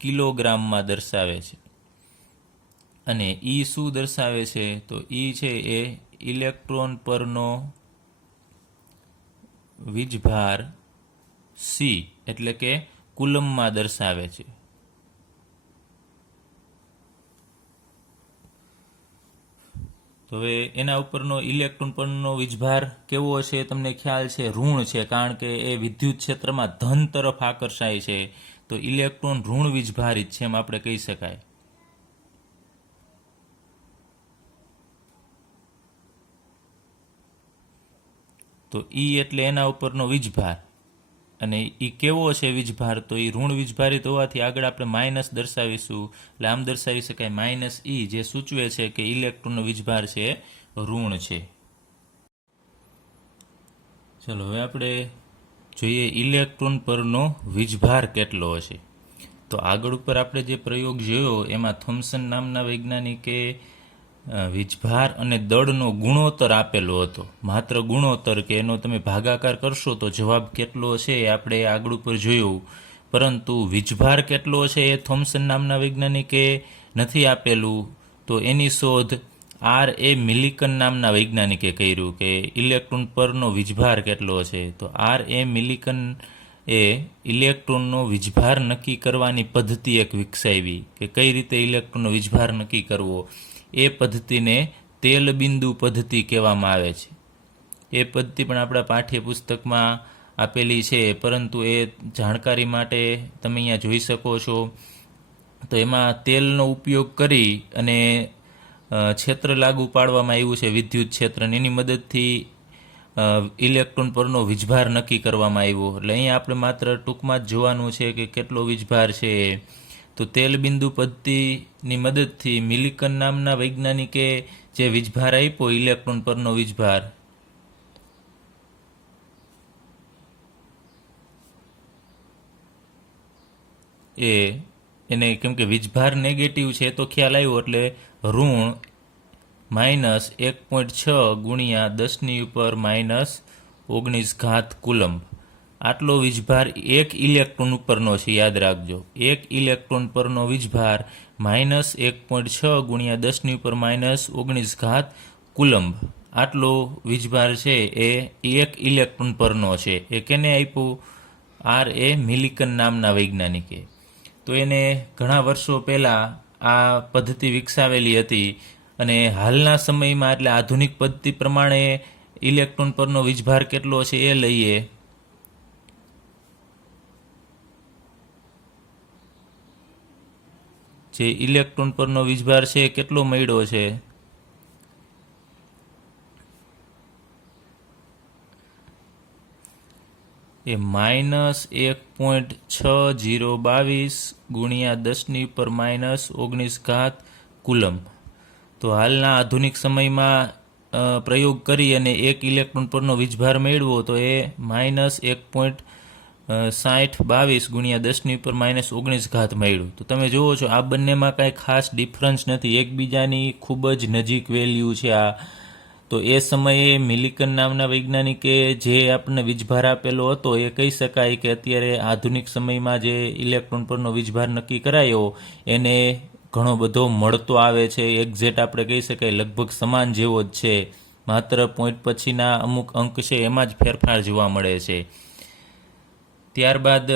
કિલોગ્રામમાં દર્શાવે છે, અને ઈ શું દર્શાવે છે? તો ઈ છે એ ઇલેક્ટ્રોન પરનો વીજભાર સી, એટલે કે કુલમમાં દર્શાવે છે. તો હવે એના ઉપરનો ઇલેક્ટ્રોન પરનો વીજભાર કેવો હશે તમને ખ્યાલ છે? ઋણ છે, કારણ કે એ વિદ્યુત ક્ષેત્રમાં ધન તરફ આકર્ષાય છે, તો ઇલેક્ટ્રોન ઋણ વીજભારિત છે એમ આપણે કહી શકાય. તો ઈ એટલે એના ઉપરનો વીજભાર, અને ઈ કેવો છે વીજભાર? તો ઈ ઋણ વીજભારિત હોવાથી આગળ આપણે માઇનસ દર્શાવીશું, એટલે આમ દર્શાવી શકાય -E, જે સૂચવે છે કે ઇલેક્ટ્રોનનો વીજભાર છે ઋણ છે. ચલો હવે આપણે જોઈએ ઇલેક્ટ્રોન પરનો વીજભાર કેટલો હશે. તો આગળ ઉપર આપણે જે પ્રયોગ જોયો એમાં થોમ્સન નામના વૈજ્ઞાનિકે વીજભાર અને દળનો ગુણોત્તર આપેલો હતો. માત્ર ગુણોત્તર કે એનો તમે ભાગાકાર કરશો તો જવાબ કેટલો છે એ આપણે આગળ ઉપર જોયું, પરંતુ વીજભાર કેટલો છે એ થોમ્સન નામના વૈજ્ઞાનિકે નથી આપેલું. તો એની શોધ R.A. મિલિકન નામના વૈજ્ઞાનિકે કર્યું કે ઇલેક્ટ્રોન પરનો વીજભાર કેટલો છે. તો R.A. મિલિકન એ ઇલેક્ટ્રોનનો વીજભાર નક્કી કરવાની પદ્ધતિ એક વિકસાવી કે કઈ રીતે ઇલેક્ટ્રોનનો વીજભાર નક્કી કરવો. એ પદ્ધતિને તેલબિંદુ પદ્ધતિ કહેવામાં આવે છે. એ પદ્ધતિ પણ આપણા પાઠ્યપુસ્તકમાં આપેલી છે, પરંતુ એ જાણકારી માટે તમે અહીંયા જોઈ શકો છો. તો એમાં તેલનો ઉપયોગ કરી અને ક્ષેત્ર લાગુ પાડવામાં આવ્યું છે, વિદ્યુત ક્ષેત્ર, એની મદદથી ઇલેક્ટ્રોન પરનો વીજભાર નક્કી કરવામાં આવ્યો. એટલે અહીંયા આપણે માત્ર ટૂંકમાં જ જોવાનું છે કે કેટલો વીજભાર છે. તો તેલબિંદુ પદ્ધતિની મદદથી મિલિકન નામના વૈજ્ઞાનિકે જે વીજભાર આપ્યો ઇલેક્ટ્રોન પરનો વીજભાર, એને કેમ કે વીજભાર નેગેટિવ છે તો ખ્યાલ આવ્યો, એટલે ઋણ -1.6 ગુણ્યા 10⁻⁻⁹ કુલંબ આટલો વીજભાર એક ઇલેક્ટ્રોન ઉપરનો છે. યાદ રાખજો, એક ઇલેક્ટ્રોન પરનો વીજભાર -1.6 ગુણ્યા 10⁻⁹ કુલંબ આટલો વીજભાર છે એ એક ઇલેક્ટ્રોન પરનો છે. એ કેને આપ્યું? R.A. મિલિકન નામના વૈજ્ઞાનિકે. તો એને ઘણા વર્ષો પહેલાં આ પદ્ધતિ વિકસાવેલી હતી, અને હાલના સમયમાં એટલે આધુનિક પદ્ધતિ પ્રમાણે ઇલેક્ટ્રોન પરનો વીજભાર કેટલો છે એ લઈએ. જે ઇલેક્ટ્રોન પરનો વીજભાર છે કેટલો મળ્યો છે? એ -1.6022 ગુણ્યા 10⁻⁹ કુલંબ. તો હાલના આધુનિક સમયમાં પ્રયોગ કરી અને એક ઇલેક્ટ્રોન પરનો વીજભાર મેળવો તો એ -1.6022 ગુણ્યા 10⁻⁻⁹ મળ્યું. તો તમે જુઓ છો આ બંનેમાં કાંઈ ખાસ ડિફરન્સ નથી, એકબીજાની ખૂબ જ નજીક વેલ્યુ છે આ. તો એ સમયે મિલિકન નામના વૈજ્ઞાનિકે જે આપણને વીજભાર આપેલો હતો એ કહી શકાય કે અત્યારે આધુનિક સમયમાં જે ઇલેક્ટ્રોન પરનો વીજભાર નક્કી કરાયો એને ઘણો બધો મળતો આવે છે. એક્ઝેક્ટ આપણે કહી શકાય લગભગ સમાન જેવો જ છે, માત્ર પોઈન્ટ પછીના અમુક અંક છે એમાં જ ફેરફાર જોવા મળે છે. ત્યારબાદ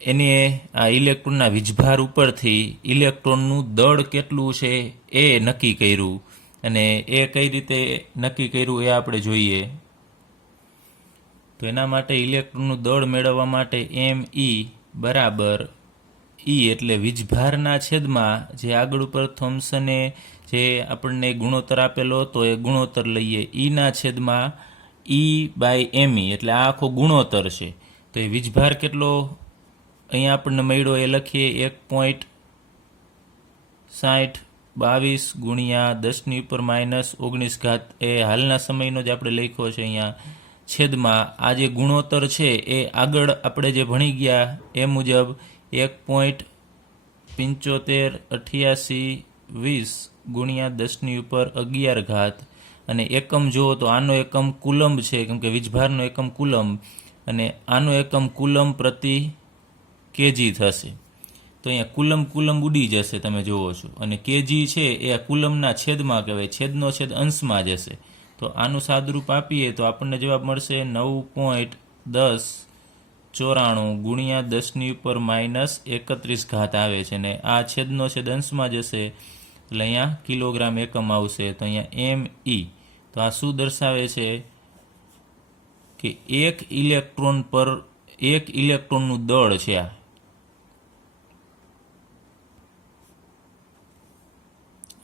એને આ ઇલેક્ટ્રોનના વીજભાર ઉપરથી ઇલેક્ટ્રોનનું દળ કેટલું છે એ નક્કી કર્યું, અને એ કઈ રીતે નક્કી કર્યું એ આપણે જોઈએ. તો એના માટે ઇલેક્ટ્રોનનું દળ મેળવવા માટે ME બરાબર E એટલે વીજભારના છેદમાં જે આગળ ઉપર થોમ્સને જે આપણને ગુણોત્તર આપેલો હતો એ ગુણોત્તર લઈએ, Eના છેદમાં E/ME એટલે આ આખો ગુણોત્તર છે. તો એ વીજભાર કેટલો અહીંયા આપણને મળ્યો એ લખીએ 1.6022 ગુણ્યા 10⁻⁹ એ હાલના સમયનો જ આપણે લખ્યો છે અહીંયા, છેદમાં આ જે ગુણોત્તર છે એ આગળ આપણે જે ભણી ગયા એ મુજબ 1.758820 ગુણ્યા 10⁻11 અને એકમ જુઓ તો આનો એકમ કુલંબ છે, કેમ કે વીજભારનો એકમ કુલંબ, અને આનો એકમ કુલંબ પ્રતિ કેજી થશે. તો અહીંયા કુલંબ ઉડી જશે તમે જુઓ છો, અને કેજી છે એ આ કુલંબના છેદમાં કહેવાય, છેદનો છેદ અંશમાં જશે. તો આનું સાદુરૂપ આપીએ તો આપણને જવાબ મળશે 9.1094 ગુણ્યા 10⁻31 આવે છે, ને આ છેદનો છેદ અંશમાં જશે એટલે અહીંયા કિલોગ્રામ એકમ આવશે. તો અહીંયા ME તો આ શું દર્શાવે છે કે એક ઇલેક્ટ્રોનનું દળ છે આ.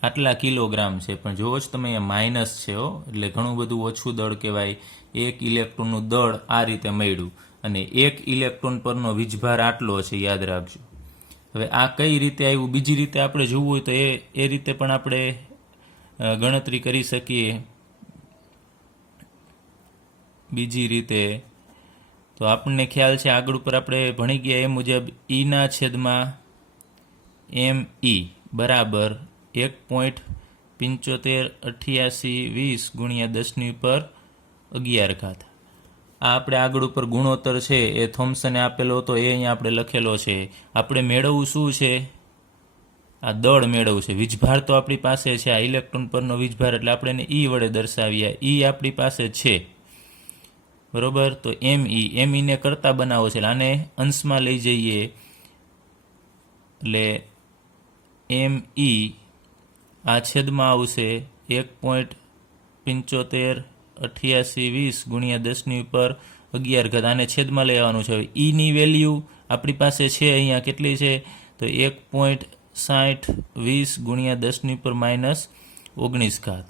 આટલા કિલોગ્રામ છે, પણ જોવો જ તમે અહીંયા માઇનસ છે એટલે ઘણું બધું ઓછું દળ કહેવાય. એક ઇલેક્ટ્રોનનું દળ આ રીતે મળ્યું, અને એક ઇલેક્ટ્રોન પરનો વીજભાર આટલો છે, યાદ રાખજો. હવે આ કઈ રીતે આવ્યું, બીજી રીતે આપણે જોવું હોય તો એ રીતે પણ આપણે ગણતરી કરી શકીએ. બીજી રીતે તો આપણને ખ્યાલ છે આગળ ઉપર આપણે ભણી ગયા એ મુજબ Eના છેદમાં ME બરાબર 1.75 75 88 20 ગુણ્યા 10⁻11. આ આપણે આગળ ઉપર ગુણોત્તર છે એ થોમ્સને આપેલો હતો, એ અહીંયા આપણે લખેલો છે. આપણે મેળવવું શું છે? આ દળ મેળવવું છે. વીજભાર તો આપણી પાસે છે, આ ઇલેક્ટ્રોન પરનો વીજભાર, એટલે આપણે એને ઈ વડે દર્શાવીએ. ઈ આપણી પાસે છે, બરોબર. તો એમ ઈને કરતા બનાવો છે, આને અંશમાં લઈ જઈએ એટલે એમ ઈ આ છેદમાં આવશે 1.75 88 20 ગુણ્યા 10⁻11. આને છેદમાં લઈ આવવાનું છે. હવે ઈની વેલ્યુ આપણી પાસે છે અહીંયા કેટલી છે? તો 1.60 20 ગુણ્યા 10⁻−19.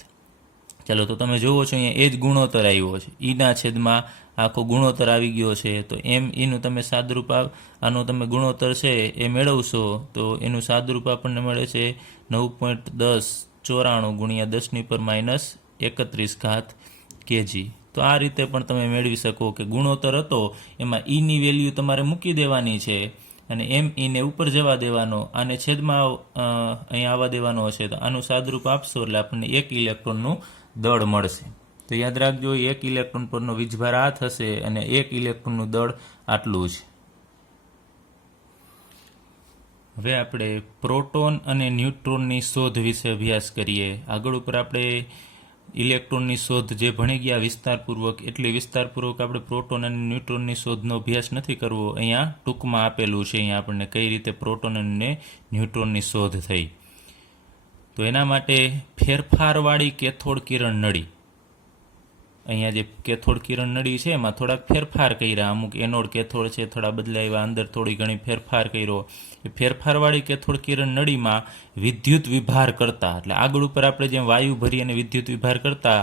ચાલો, તો તમે જુઓ છો અહીંયા એ જ ગુણોત્તર આવ્યો છે. ઈના છેદમાં આખો ગુણોત્તર આવી ગયો છે. તો એમ ઈનું તમે સાદરૂપ આનો તમે ગુણોત્તર છે એ મેળવશો તો એનું સાદરૂપ આપણને મળે છે 9.1094 ગુણ્યા 10⁻31 kg. તો આ રીતે પણ તમે મેળવી શકો કે ગુણોત્તર હતો એમાં ઈની વેલ્યુ તમારે મૂકી દેવાની છે અને એમ ઈને ઉપર જવા દેવાનો, આને છેદમાં અહીંયા આવવા દેવાનો હશે. તો આનું સાદરૂપ આપશો એટલે આપણને 1 ઇલેક્ટ્રોનનું દળ મળશે. તો યાદ રાખજો, 1 ઇલેક્ટ્રોન પરનો વીજભાર આ થશે અને 1 ઇલેક્ટ્રોનનું દળ આટલું છે. હવે આપણે પ્રોટોન અને ન્યુટ્રોનની શોધ વિશે અભ્યાસ કરીએ. આગળ ઉપર આપણે ઇલેક્ટ્રોનની શોધ જે ભણી ગયા વિસ્તારપૂર્વક, એટલી વિસ્તારપૂર્વક આપણે પ્રોટોન અને ન્યુટ્રોનની શોધનો અભ્યાસ નથી કરવો. અહીંયા ટૂંકમાં આપેલું છે અહીંયા આપણને કઈ રીતે પ્રોટોન અને ન્યુટ્રોનની શોધ થઈ. તો એના માટે ફેરફારવાળી કેથોડ કિરણ નળી, અહીંયા જે કેથોડ કિરણ નળી છે એમાં થોડાક ફેરફાર કર્યા, અમુક એનોડ કેથોડ છે થોડા બદલાવ્યા, અંદર થોડી ઘણી ફેરફાર કર્યો. એ ફેરફારવાળી કેથોડ કિરણ નળીમાં વિદ્યુત વિભાર કરતા, એટલે આગળ ઉપર આપણે જેમ વાયુ ભરી અને વિદ્યુત વિભાર કરતા,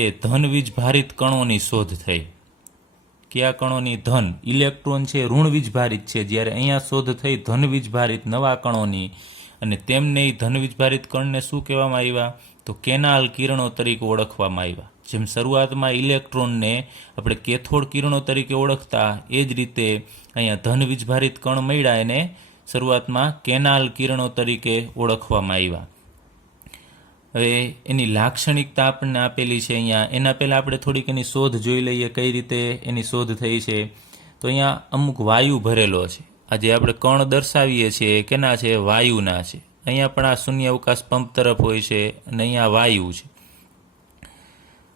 એ ધન વીજભારિત કણોની શોધ થઈ. કયા કણોની? ધન. ઇલેક્ટ્રોન છે ઋણ વીજભારિત છે, જ્યારે અહીંયા શોધ થઈ ધન વીજભારિત નવા કણોની. અને તેમને ધન વીજભારિત કણને શું કહેવામાં આવ્યા? તો કેનાલ કિરણો તરીકે ઓળખવામાં આવ્યા. જેમ શરૂઆતમાં ઇલેક્ટ્રોનને આપણે કેથોડ કિરણો તરીકે ઓળખતા, એ જ રીતે અહીંયા ધન વીજભારિત કણ મળ્યા એને શરૂઆતમાં કેનાલ કિરણો તરીકે ઓળખવામાં આવ્યા. હવે એની લાક્ષણિકતા આપણને આપેલી છે અહીંયા. એના પહેલાં આપણે થોડીક એની શોધ જોઈ લઈએ, કઈ રીતે એની શોધ થઈ છે. તો અહીંયા અમુક વાયુ ભરેલો છે. આ જે આપણે કણ દર્શાવીએ છીએ કેના છે? વાયુના છે. અહીંયા પણ આ શૂન્ય અવકાશ પંપ તરફ હોય છે અને અહીંયા વાયુ છે.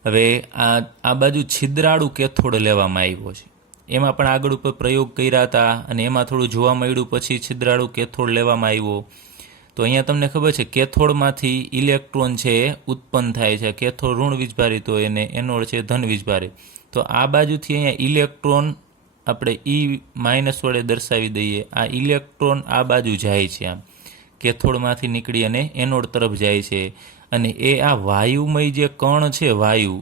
હવે આ બાજુ છિદ્રાળુ કેથોડ લેવામાં આવ્યો છે. એમાં પણ આગળ ઉપર પ્રયોગ કર્યા હતા અને એમાં થોડું જોવા મળ્યું, પછી છિદ્રાળુ કેથોડ લેવામાં આવ્યો. તો અહીંયા તમને ખબર છે કેથોડમાંથી ઇલેક્ટ્રોન છે એ ઉત્પન્ન થાય છે. કેથોડ ઋણ વીજભારિત હોય અને એનોડ છે ધન વીજભારિત. તો આ બાજુથી અહીંયા ઇલેક્ટ્રોન આપણે E- વડે દર્શાવી દઈએ. આ ઇલેક્ટ્રોન આ બાજુ જાય છે, આમ કેથોડમાંથી નીકળી અને એનોડ તરફ જાય છે. અને એ આ વાયુમય જે કણ છે, વાયુ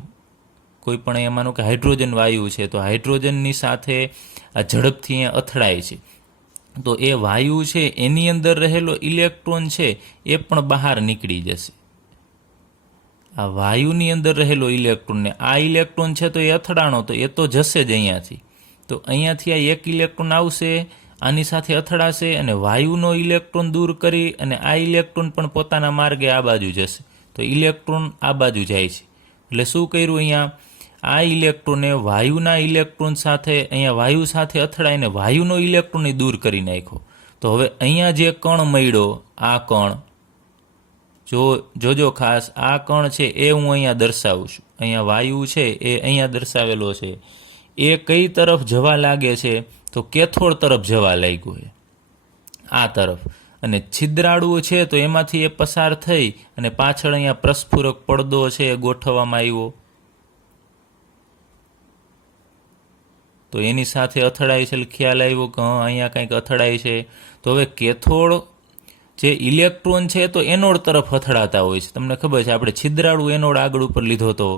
કોઈ પણ અહીંયા માનો કે હાઇડ્રોજન વાયુ છે, તો હાઇડ્રોજનની સાથે આ ઝડપથી અહીંયા અથડાય છે. તો એ વાયુ છે એની અંદર રહેલો ઇલેક્ટ્રોન છે એ પણ બહાર નીકળી જશે. આ વાયુની અંદર રહેલો ઇલેક્ટ્રોન ને આ ઇલેક્ટ્રોન છે તો એ અથડાણો, તો એ તો જશે જ અહીંયાથી. તો અહીંયાથી આ એક ઇલેક્ટ્રોન આવશે, આની સાથે અથડાશે અને વાયુનો ઇલેક્ટ્રોન દૂર કરી અને આ ઇલેક્ટ્રોન પણ પોતાના માર્ગે આ બાજુ જશે. તો ઇલેક્ટ્રોન આ બાજુ જાય છે. એટલે શું કર્યું અહીંયા? આ ઇલેક્ટ્રોને વાયુના ઇલેક્ટ્રોન સાથે અહીંયા વાયુ સાથે અથડાઈને વાયુનો ઇલેક્ટ્રોન દૂર કરી નાખ્યો. તો હવે અહીંયા જે કણ મળ્યો, આ કણ જોજો ખાસ, આ કણ છે એ હું અહીંયા દર્શાવું છું. અહીંયા વાયુ છે એ અહીંયા દર્શાવેલો છે. એ કઈ તરફ જવા લાગે છે? તો કેથોડ તરફ જવા લાગ્યો છે, આ તરફ. અને છિદ્રાળુ છે તો એમાંથી એ પસાર થઈ અને પાછળ અહીંયા પ્રસ્ફુરક પડદો છે એ ગોઠવવામાં આવ્યો. તો એની સાથે અથડાય છે, ખ્યાલ આવ્યો કે અહીંયા કંઈક અથડાય છે. તો હવે કેથોડ જે ઇલેક્ટ્રોન છે તો એનોડ તરફ અથડાતા હોય છે. તમને ખબર છે આપણે છિદ્રાળુ એનોડ આગળ ઉપર લીધો હતો.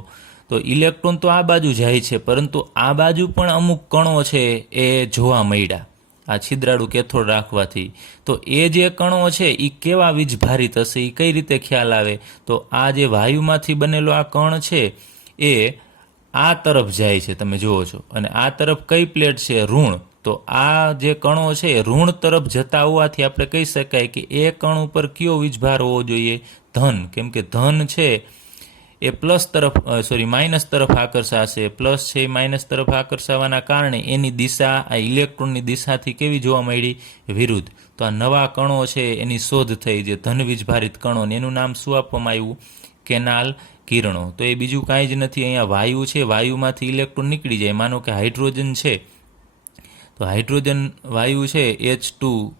તો ઇલેક્ટ્રોન તો આ બાજુ જાય છે, પરંતુ આ બાજુ પણ અમુક કણો છે એ જોવા મળ્યા આ છિદ્રાળુ કેથોડ રાખવાથી. તો એ જે કણો છે એ કેવા વીજભારિત હશે, એ કઈ રીતે ખ્યાલ આવે? તો આ જે વાયુમાંથી બનેલો આ કણ છે એ આ તરફ જાય છે, તમે જુઓ છો. અને આ તરફ કઈ પ્લેટ છે? ઋણ. તો આ જે કણો છે ઋણ તરફ જતા હોવાથી આપણે કહી શકાય કે એ કણ ઉપર કયો વીજભાર હોવો જોઈએ? ધન, કેમ કે ધન છે એ પ્લસ તરફ માઇનસ તરફ આકર્ષાશે. પ્લસ છે એ માઇનસ તરફ આકર્ષાવાના કારણે એની દિશા આ ઇલેક્ટ્રોનની દિશાથી કેવી જોવા મળી? વિરુદ્ધ. તો આ નવા કણો છે એની શોધ થઈ, જે ધન વીજભારિત કણો, એનું નામ શું આપવામાં આવ્યું? કેનાલ કિરણો. તો એ બીજું કાંઈ જ નથી, અહીંયા વાયુ છે, વાયુમાંથી ઇલેક્ટ્રોન નીકળી જાય. માનો કે હાઇડ્રોજન છે, તો હાઇડ્રોજન વાયુ છે H2,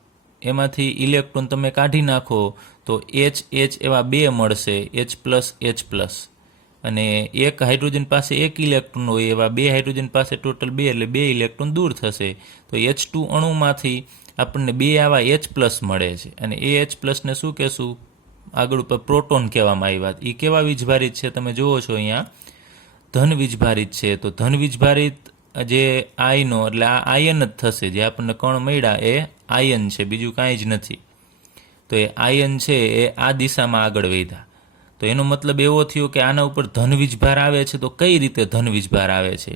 એમાંથી ઇલેક્ટ્રોન તમે કાઢી નાખો તો H એવા 2 મળશે, H+H+, અને એક હાઇડ્રોજન પાસે 1 ઇલેક્ટ્રોન હોય એવા 2 હાઇડ્રોજન પાસે ટોટલ 2, એટલે 2 ઇલેક્ટ્રોન દૂર થશે. તો H2 અણુમાંથી આપણને 2 આવા H+ મળે છે, અને એ H+ને શું કહેશું? આગળ ઉપર પ્રોટોન કહેવામાં આવ્યા. એ કેવા વીજભારિત છે? તમે જુઓ છો અહીંયા ધન વીજભારિત છે. તો ધન વીજભારિત જે આયનો, એટલે આ આયન જ થશે. જે આપણને કણ મળ્યા એ આયન છે, બીજું કાંઈ જ નથી. તો એ આયન છે એ આ દિશામાં આગળ વધ્યા. તો એનો મતલબ એવો થયો કે આના ઉપર ધન વીજભાર આવે છે. તો કઈ રીતે ધન વીજભાર આવે છે?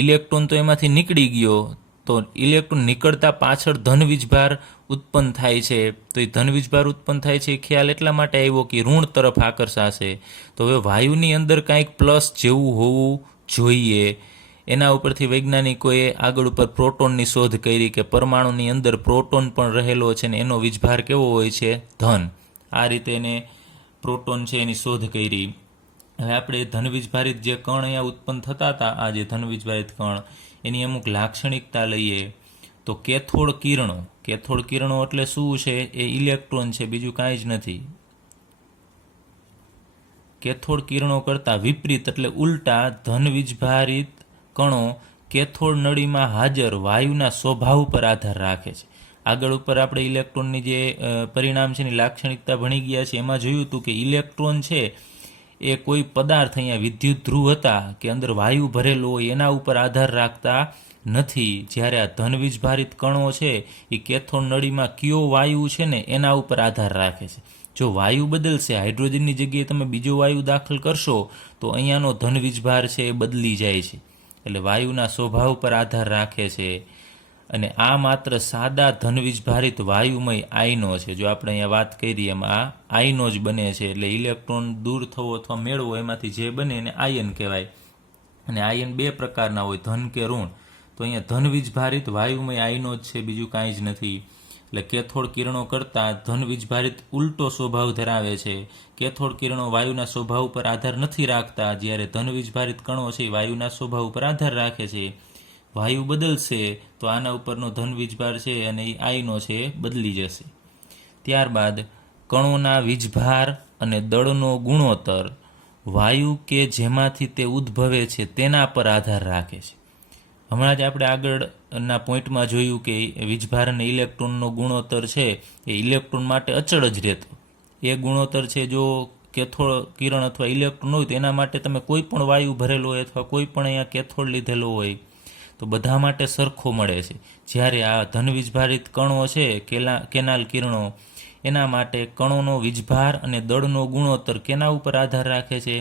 ઇલેક્ટ્રોન તો એમાંથી નીકળી ગયો, તો ઇલેક્ટ્રોન નીકળતા પાછળ ધન વીજભાર ઉત્પન્ન થાય છે. તો એ ધન વીજભાર ઉત્પન્ન થાય છે એ ખ્યાલ એટલા માટે આવ્યો કે ઋણ તરફ આકર્ષાશે. તો હવે વાયુની અંદર કાંઈક પ્લસ જેવું હોવું જોઈએ. એના ઉપરથી વૈજ્ઞાનિકોએ આગળ ઉપર પ્રોટોનની શોધ કરી કે પરમાણુની અંદર પ્રોટોન પણ રહેલો છે ને એનો વીજભાર કેવો હોય છે? ધન. આ રીતે એને પ્રોટોન છે એની શોધ કરી. હવે આપણે ધન વીજભારિત જે કણ અહીંયા ઉત્પન્ન થતા હતા, આ જે ધન વીજભારિત કણ, એની અમુક લાક્ષણિકતા લઈએ તો કેથોડ કિરણો. કેથોડ કિરણો એટલે શું છે? એ ઇલેક્ટ્રોન છે, બીજું કાંઈ જ નથી. કેથોડ કિરણો કરતાં વિપરીત એટલે ઉલટા ધન વીજભારિત કણો કેથોડ નળીમાં હાજર વાયુના સ્વભાવ પર આધાર રાખે છે. આગળ ઉપર આપણે ઇલેક્ટ્રોનની જે પરિણામ છે એની લાક્ષણિકતા ભણી ગયા છે. એમાં જોયું હતું કે ઇલેક્ટ્રોન છે એ કોઈ પદાર્થ, અહીંયા વિદ્યુત ધ્રુવ હતા કે અંદર વાયુ ભરેલો હોય એના ઉપર આધાર રાખતા નથી. જ્યારે આ ધન વીજભારિત કણો છે એ કેથોડ નળીમાં કયો વાયુ છે ને એના ઉપર આધાર રાખે છે. જો વાયુ બદલશે, હાઇડ્રોજનની જગ્યાએ તમે બીજો વાયુ દાખલ કરશો તો અહીંયાનો ધન વીજભાર છે એ બદલી જાય છે. એટલે વાયુના સ્વભાવ પર આધાર રાખે છે. અને આ માત્ર સાદા ધન વીજભારિત વાયુમય આયનો છે. જો આપણે અહીંયા વાત કરી એમ આ આયનો જ બને છે. એટલે ઇલેક્ટ્રોન દૂર થવો અથવા મેળવો એમાંથી જે બને એને આયન કહેવાય. અને આયન 2 પ્રકારના હોય, ધન કે ઋણ. તો અહીંયા ધન વીજભારિત વાયુમય આયનો જ છે, બીજું કાંઈ જ નથી. એટલે કેથોડ કિરણો કરતાં ધન વીજભારિત ઉલટો સ્વભાવ ધરાવે છે. કેથોડ કિરણો વાયુના સ્વભાવ પર આધાર નથી રાખતા, જ્યારે ધન વીજભારિત કણો છે વાયુના સ્વભાવ પર આધાર રાખે છે. વાયુ બદલશે તો આના ઉપરનો ધન વીજભાર છે અને એ આયનો છે એ બદલી જશે. ત્યારબાદ કણોના વીજભાર અને દળનો ગુણોત્તર વાયુ કે જેમાંથી તે ઉદ્ભવે છે તેના પર આધાર રાખે છે. હમણાં જ આપણે આગળના પોઈન્ટમાં જોયું કે વીજભાર અને ઇલેક્ટ્રોનનો ગુણોત્તર છે એ ઇલેક્ટ્રોન માટે અચળ જ રહેતો. એ ગુણોત્તર છે જો કેથોડ કિરણ અથવા ઇલેક્ટ્રોન હોય તો એના માટે તમે કોઈ પણ વાયુ ભરેલો હોય અથવા કોઈ પણ અહીંયા કેથોડ લીધેલો હોય તો બધા માટે સરખો મળે છે. જ્યારે આ ધન વીજભારિત કણો છે, કેનાલ કિરણો, એના માટે કણોનો વીજભાર અને દળનો ગુણોત્તર કેના ઉપર આધાર રાખે છે?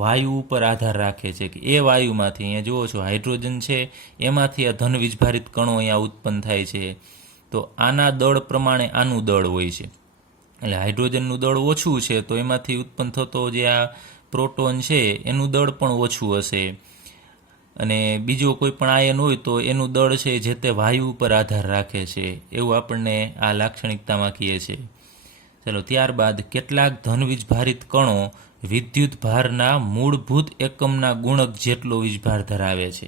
વાયુ ઉપર આધાર રાખે છે. કે એ વાયુમાંથી, અહીંયા જુઓ છો હાઇડ્રોજન છે, એમાંથી આ ધન વીજભારિત કણો અહીંયા ઉત્પન્ન થાય છે. તો આના દળ પ્રમાણે આનું દળ હોય છે. એટલે હાઇડ્રોજનનું દળ ઓછું છે તો એમાંથી ઉત્પન્ન થતો જે આ પ્રોટોન છે એનું દળ પણ ઓછું હશે. અને બીજો કોઈ પણ આયન હોય તો એનું દળ છે જે તે વાયુ ઉપર આધાર રાખે છે. એવું આપણને આ લાક્ષણિકતામાં કહીએ છીએ. ચાલો, ત્યારબાદ કેટલાક ધન વીજભારિત કણો વિદ્યુત ભારના મૂળભૂત એકમના ગુણક જેટલો વીજભાર ધરાવે છે.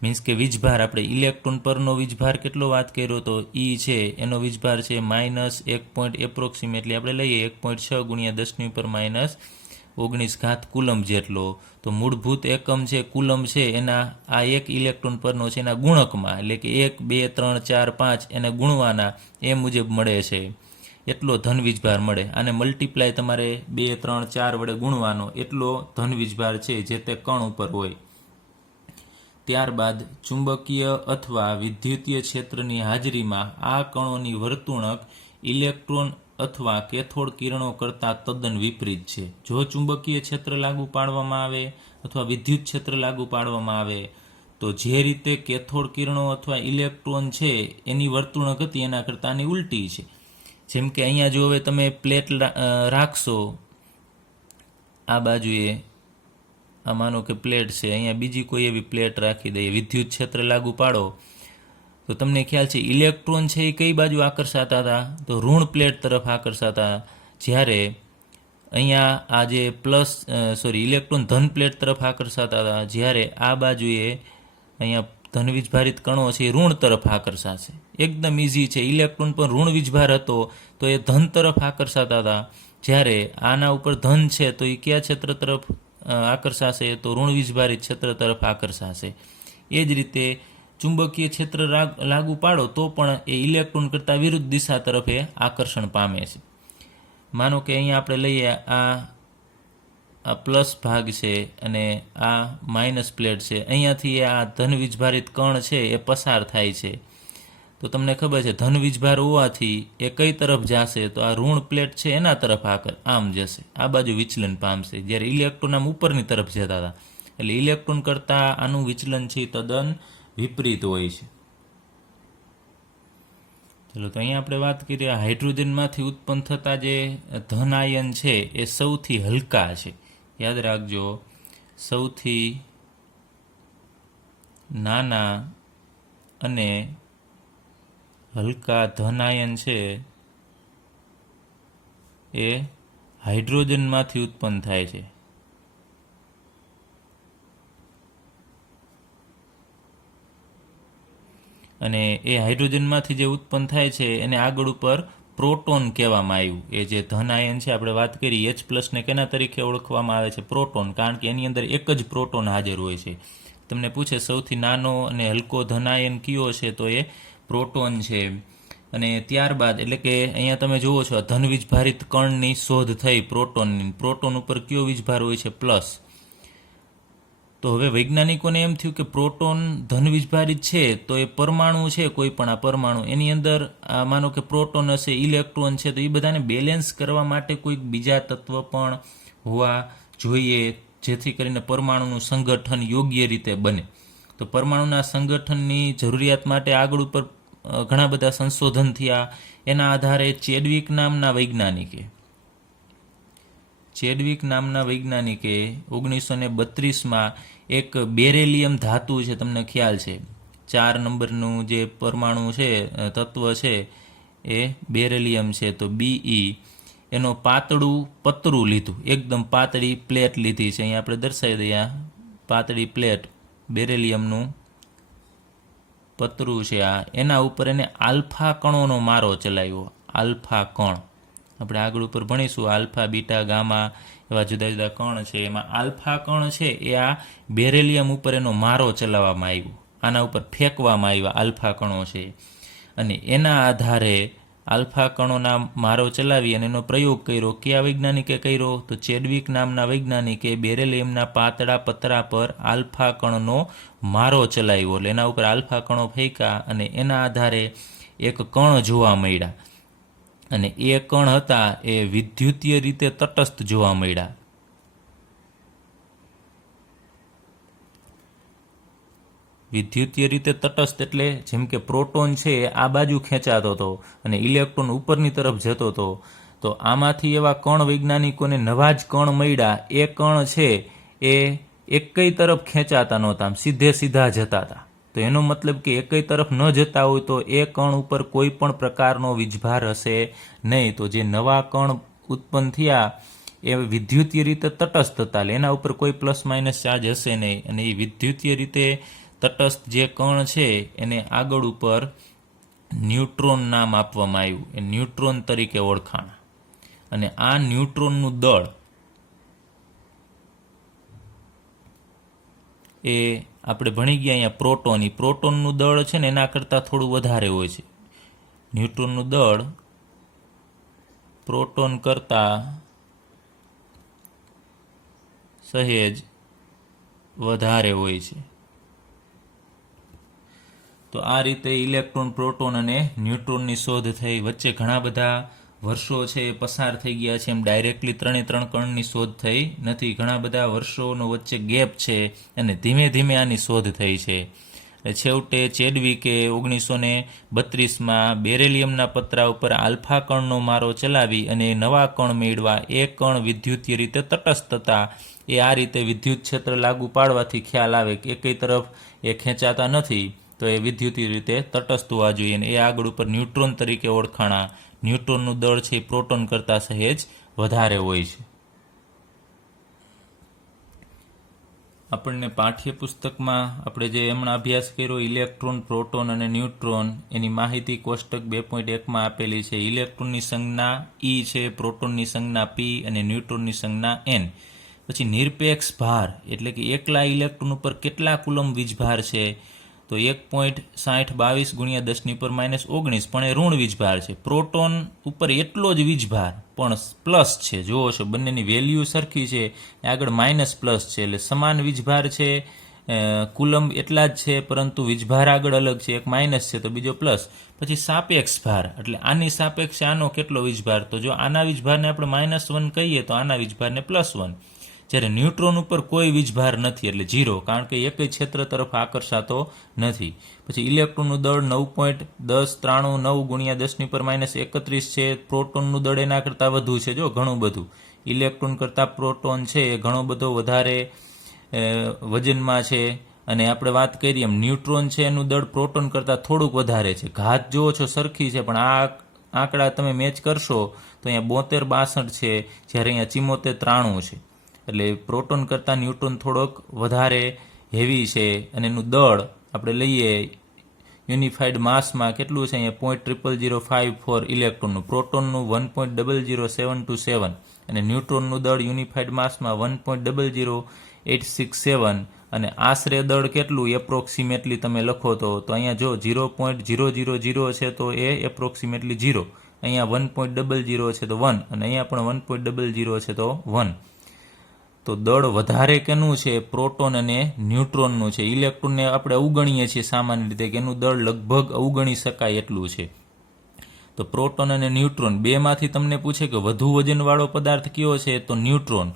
મીન્સ કે વીજભાર, આપણે ઇલેક્ટ્રોન પરનો વીજભાર કેટલો વાત કર્યો તો E છે એનો વીજભાર છે -1 એપ્રોક્સિમેટલી આપણે લઈએ 1.6 × 10⁻⁻19 કુલમ જેટલો. તો મૂળભૂત એકમ છે કુલમ છે એના આ એક ઇલેક્ટ્રોન પરનો છે એના ગુણકમાં, એટલે કે 1, 2, 3, 4, 5 એને ગુણવાના એ મુજબ મળે છે. એટલો ધન વીજભાર મળે. આને મલ્ટીપ્લાય તમારે 2, 3, 4 વડે ગુણવાનો, એટલો ધન વીજભાર છે જે તે કણ ઉપર હોય. ત્યારબાદ ચુંબકીય અથવા વિદ્યુતીય ક્ષેત્રની હાજરીમાં આ કણોની વર્તુણક ઇલેક્ટ્રોન અથવા કેથોડ કિરણો કરતાં તદ્દન વિપરીત છે. જો ચુંબકીય ક્ષેત્ર લાગુ પાડવામાં આવે અથવા વિદ્યુત ક્ષેત્ર લાગુ પાડવામાં આવે તો જે રીતે કેથોડ કિરણો અથવા ઇલેક્ટ્રોન છે એની વર્તુણક હતી એના કરતાં આની ઉલટી છે. જેમ કે અહીંયા જો હવે તમે પ્લેટ રાખશો આ બાજુએ આ માનો કે પ્લેટ છે, અહીંયા બીજી કોઈ એવી પ્લેટ રાખી દઈએ, વિદ્યુત ક્ષેત્ર લાગુ પાડો તો તમને ખ્યાલ છે ઇલેક્ટ્રોન છે એ કઈ બાજુ આકર્ષાતા હતા, તો ઋણ પ્લેટ તરફ આકર્ષાતા, જ્યારે અહીંયા આ જે ઇલેક્ટ્રોન ધન પ્લેટ તરફ આકર્ષાતા હતા, જ્યારે આ બાજુએ અહીંયા ધન વીજભારિત કણો છે એ ઋણ તરફ આકર્ષાશે. એકદમ ઇઝી છે. ઇલેક્ટ્રોન પર ઋણ વીજભાર હતો તો એ ધન તરફ આકર્ષાતા હતા, જ્યારે આના ઉપર ધન છે તો એ કયા ક્ષેત્ર તરફ આકર્ષાશે, તો ઋણ વીજભારિત ક્ષેત્ર તરફ આકર્ષાશે. એ જ રીતે ચુંબકીય ક્ષેત્ર લાગુ પાડો તો પણ એ ઇલેક્ટ્રોન કરતાં વિરુદ્ધ દિશા તરફ એ આકર્ષણ પામે છે. માનો કે અહીંયા આપણે લઈએ આ પ્લસ ભાગ છે અને આ માઇનસ પ્લેટ છે, અહીંયાથી આ ધન વીજભારિત કણ છે એ પસાર થાય છે, તો તમને ખબર છે ધન વીજભાર હોવાથી એ કઈ તરફ જશે, તો આ ઋણ પ્લેટ છે એના તરફ આમ જશે, આ બાજુ વિચલન પામશે, જ્યારે ઇલેક્ટ્રોન આમ ઉપરની તરફ જતા હતા. એટલે ઇલેક્ટ્રોન કરતાં આનું વિચલન છે તદ્દન વિપરીત હોય છે. ચલો, તો અહીંયા આપણે વાત કરીએ હાઇડ્રોજનમાંથી ઉત્પન્ન થતા જે ધન આયન છે એ સૌથી હલકા છે. યાદ રાખજો, સૌથી નાના અને હલકા ધન આયન છે એ હાઇડ્રોજનમાંથી ઉત્પન્ન થાય છે. અને એ હાઇડ્રોજનમાંથી જે ઉત્પન્ન થાય છે એને આગળ ઉપર પ્રોટોન કહેવામાં આવ્યું. એ જે ધન આયન છે આપણે વાત કરી H+ ને કેના તરીકે ઓળખવામાં આવે છે? પ્રોટોન, કારણ કે એની અંદર એક જ પ્રોટોન હાજર હોય છે. તમને પૂછે સૌથી નાનો અને હલકો ધન આયન કયો છે, તો એ પ્રોટોન છે. અને ત્યારબાદ એટલે કે અહીંયા તમે જુઓ છો ધન વીજભારિત કણની શોધ થઈ પ્રોટોનની. પ્રોટોન ઉપર કયો વીજભાર હોય છે? પ્લસ. તો હવે વૈજ્ઞાનિકોને એમ થયું કે પ્રોટોન ધન વીજભારિત છે તો એ પરમાણુ છે, કોઈ પણ આ પરમાણુ એની અંદર માનો કે પ્રોટોન હશે, ઇલેક્ટ્રોન છે, તો એ બધાને બેલેન્સ કરવા માટે કોઈક બીજા તત્વ પણ હોવા જોઈએ, જેથી કરીને પરમાણુનું સંગઠન યોગ્ય રીતે બને. તો પરમાણુના સંગઠનની જરૂરિયાત માટે આગળ ઉપર ઘણા બધા સંશોધન થયા. એના આધારે ચેડવિક નામના વૈજ્ઞાનિકે 1932માં એક બેરેલિયમ ધાતુ છે, તમને ખ્યાલ છે 4 નંબરનું જે પરમાણુ છે, તત્વ છે એ બેરેલિયમ છે, તો Be એનો પાતળું પતરું લીધું, એકદમ પાતળી પ્લેટ લીધી છે. અહીંયા આપણે દર્શાવી દઈએ, પાતળી પ્લેટ બેરેલિયમનું પતરું છે આ, એના ઉપર એને આલ્ફા કણોનો મારો ચલાવ્યો. આલ્ફા કણ આપણે આગળ ઉપર ભણીશું, આલ્ફા, બીટા, ગામા એવા જુદા જુદા કણ છે. એમાં આલ્ફા કણ છે એ આ બેરેલિયમ ઉપર એનો મારો ચલાવવામાં આવ્યો, આના ઉપર ફેંકવામાં આવ્યા આલ્ફા કણો છે. અને એના આધારે આલ્ફા કણોના મારો ચલાવી અને એનો પ્રયોગ કર્યો. કયા વૈજ્ઞાનિકે કર્યો? તો ચેડવિક નામના વૈજ્ઞાનિકે બેરેલિયમના પાતળા પતરા પર આલ્ફા કણનો મારો ચલાવ્યો. એટલે એના ઉપર આલ્ફા કણો ફેંક્યા અને એના આધારે એક કણ જોવા મળ્યા. અને એ કણ હતા એ વિદ્યુતીય રીતે તટસ્થ જોવા મળ્યા. વિદ્યુતીય રીતે તટસ્થ એટલે જેમ કે પ્રોટોન છે આ બાજુ ખેંચાતો હતો અને ઇલેક્ટ્રોન ઉપરની તરફ જતો હતો. તો આમાંથી એવા કણ વૈજ્ઞાનિકોને નવા જ કણ મળ્યા. એ કણ છે એ એકઈ તરફ ખેંચાતા નહોતા, આમ સીધે સીધા જતા હતા. તો એનો મતલબ કે એકઈ તરફ ન જતા હોય તો એ કણ ઉપર કોઈ પણ પ્રકારનો વીજભાર હશે નહીં. તો જે નવા કણ ઉત્પન્ન થયા એ વિદ્યુતીય રીતે તટસ્થ હતા, એના ઉપર કોઈ પ્લસ માઇનસ ચાર્જ હશે નહીં. અને એ વિદ્યુતીય રીતે તટસ્થ જે કણ છે એને આગળ ઉપર ન્યુટ્રોન નામ આપવામાં આવ્યું, એ ન્યુટ્રોન તરીકે ઓળખાણ. અને આ ન્યુટ્રોનનું દળ એ આપણે ભણી ગયા અહીંયા પ્રોટોનનું દળ છે ને એના કરતાં થોડું વધારે હોય છે. ન્યુટ્રોનનું દળ પ્રોટોન કરતાં સહેજ વધારે હોય છે. તો આ રીતે ઇલેક્ટ્રોન, પ્રોટોન અને ન્યુટ્રોનની શોધ થઈ. વચ્ચે ઘણા બધા વર્ષો છે એ પસાર થઈ ગયા છે, એમ ડાયરેક્ટલી 3 કણની શોધ થઈ નથી. ઘણા બધા વર્ષોનો વચ્ચે ગેપ છે અને ધીમે ધીમે આની શોધ થઈ છે. છેવટે ચેડવિકે 1932માં બેરેલિયમના પતરા ઉપર આલ્ફા કણનો મારો ચલાવી અને નવા કણ મેળવા એ કણ વિદ્યુતીય રીતે તટસ્થ હતા. એ આ રીતે વિદ્યુત ક્ષેત્ર લાગુ પાડવાથી ખ્યાલ આવે કે એકેય તરફ એ ખેંચાતા નથી, તો એ વિદ્યુતીય રીતે તટસ્થ હોવા જોઈએ. અને એ આગળ ઉપર ન્યુટ્રોન તરીકે ઓળખાણા. ન્યુટ્રોનનું દળ છે એ પ્રોટોન કરતાં સહેજ વધારે હોય છે. આપણને પાઠ્યપુસ્તકમાં આપણે જે હમણાં અભ્યાસ કર્યો ઇલેક્ટ્રોન, પ્રોટોન અને ન્યુટ્રોન, એની માહિતી કોષ્ટક 2.1માં આપેલી છે. ઇલેક્ટ્રોનની સંજ્ઞા E છે, પ્રોટોનની સંજ્ઞા P અને ન્યુટ્રોનની સંજ્ઞા N. પછી નિરપેક્ષ ભાર એટલે કે એકલા ઇલેક્ટ્રોન ઉપર કેટલા કુલમ વીજભાર છે, તો 1.6022 × 10⁻⁻19 પણ એ ઋણ વીજભાર છે. પ્રોટોન ઉપર એટલો જ વીજભાર પણ પ્લસ છે, જુઓ છો બંનેની વેલ્યુ સરખી છે, આગળ માઇનસ પ્લસ છે, એટલે સમાન વીજભાર છે, કુલમ એટલા જ છે પરંતુ વીજભાર આગળ અલગ છે, એક માઇનસ છે તો બીજો પ્લસ. પછી સાપેક્ષ ભાર એટલે આની સાપેક્ષે આનો કેટલો વીજભાર, તો જો આના વીજભારને આપણે -1 કહીએ તો આના વીજભારને +1. જ્યારે ન્યુટ્રોન ઉપર કોઈ વીજભાર નથી એટલે 0, કારણ કે એક ક્ષેત્ર તરફ આકર્ષાતો નથી. પછી ઇલેક્ટ્રોનનું દળ 9.1093 × 10⁻31 છે. પ્રોટોનનું દળ એના કરતાં વધુ છે, જો ઘણું બધું. ઇલેક્ટ્રોન કરતાં પ્રોટોન છે એ ઘણો બધો વધારે વજનમાં છે. અને આપણે વાત કરીએ એમ ન્યુટ્રોન છે એનું દળ પ્રોટોન કરતાં થોડુંક વધારે છે. ઘાત જુઓ છો સરખી છે, પણ આ આંકડા તમે મેચ કરશો તો અહીંયા 72-62 છે, જ્યારે અહીંયા 74-93 છે. એટલે પ્રોટોન કરતાં ન્યુટ્રોન થોડોક વધારે હેવી છે. અને એનું દળ આપણે લઈએ યુનિફાઈડ માસમાં કેટલું છે, અહીંયા 0.00054 ઇલેક્ટ્રોનનું, પ્રોટોનનું 1.00727 અને ન્યુટ્રોનનું દળ યુનિફાઈડ માસમાં 1.00867. અને આશરે દળ કેટલું એપ્રોક્સિમેટલી તમે લખો તો અહીંયા જો 0.000 છે તો એ એપ્રોક્સિમેટલી 0, અહીંયા 1.00 છે તો 1 અને અહીંયા પણ 1.00 છે તો 1. તો દળ વધારે કેનું છે, પ્રોટોન અને ન્યુટ્રોનનું છે. ઇલેક્ટ્રોનને આપણે અવગણીએ છીએ સામાન્ય રીતે કે એનું દળ લગભગ અવગણી શકાય એટલું છે. તો પ્રોટોન અને ન્યુટ્રોન બેમાંથી તમને પૂછે કે વધુ વજનવાળો પદાર્થ કયો છે, તો ન્યુટ્રોન.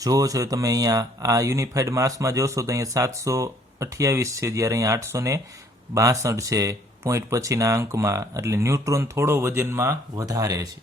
જોવો છો તમે અહીંયા આ યુનિફાઈડ માસમાં જોશો તો અહીંયા 728 છે, જ્યારે અહીંયા 862 છે પોઈન્ટ પછીના અંકમાં, એટલે ન્યુટ્રોન થોડો વજનમાં વધારે છે.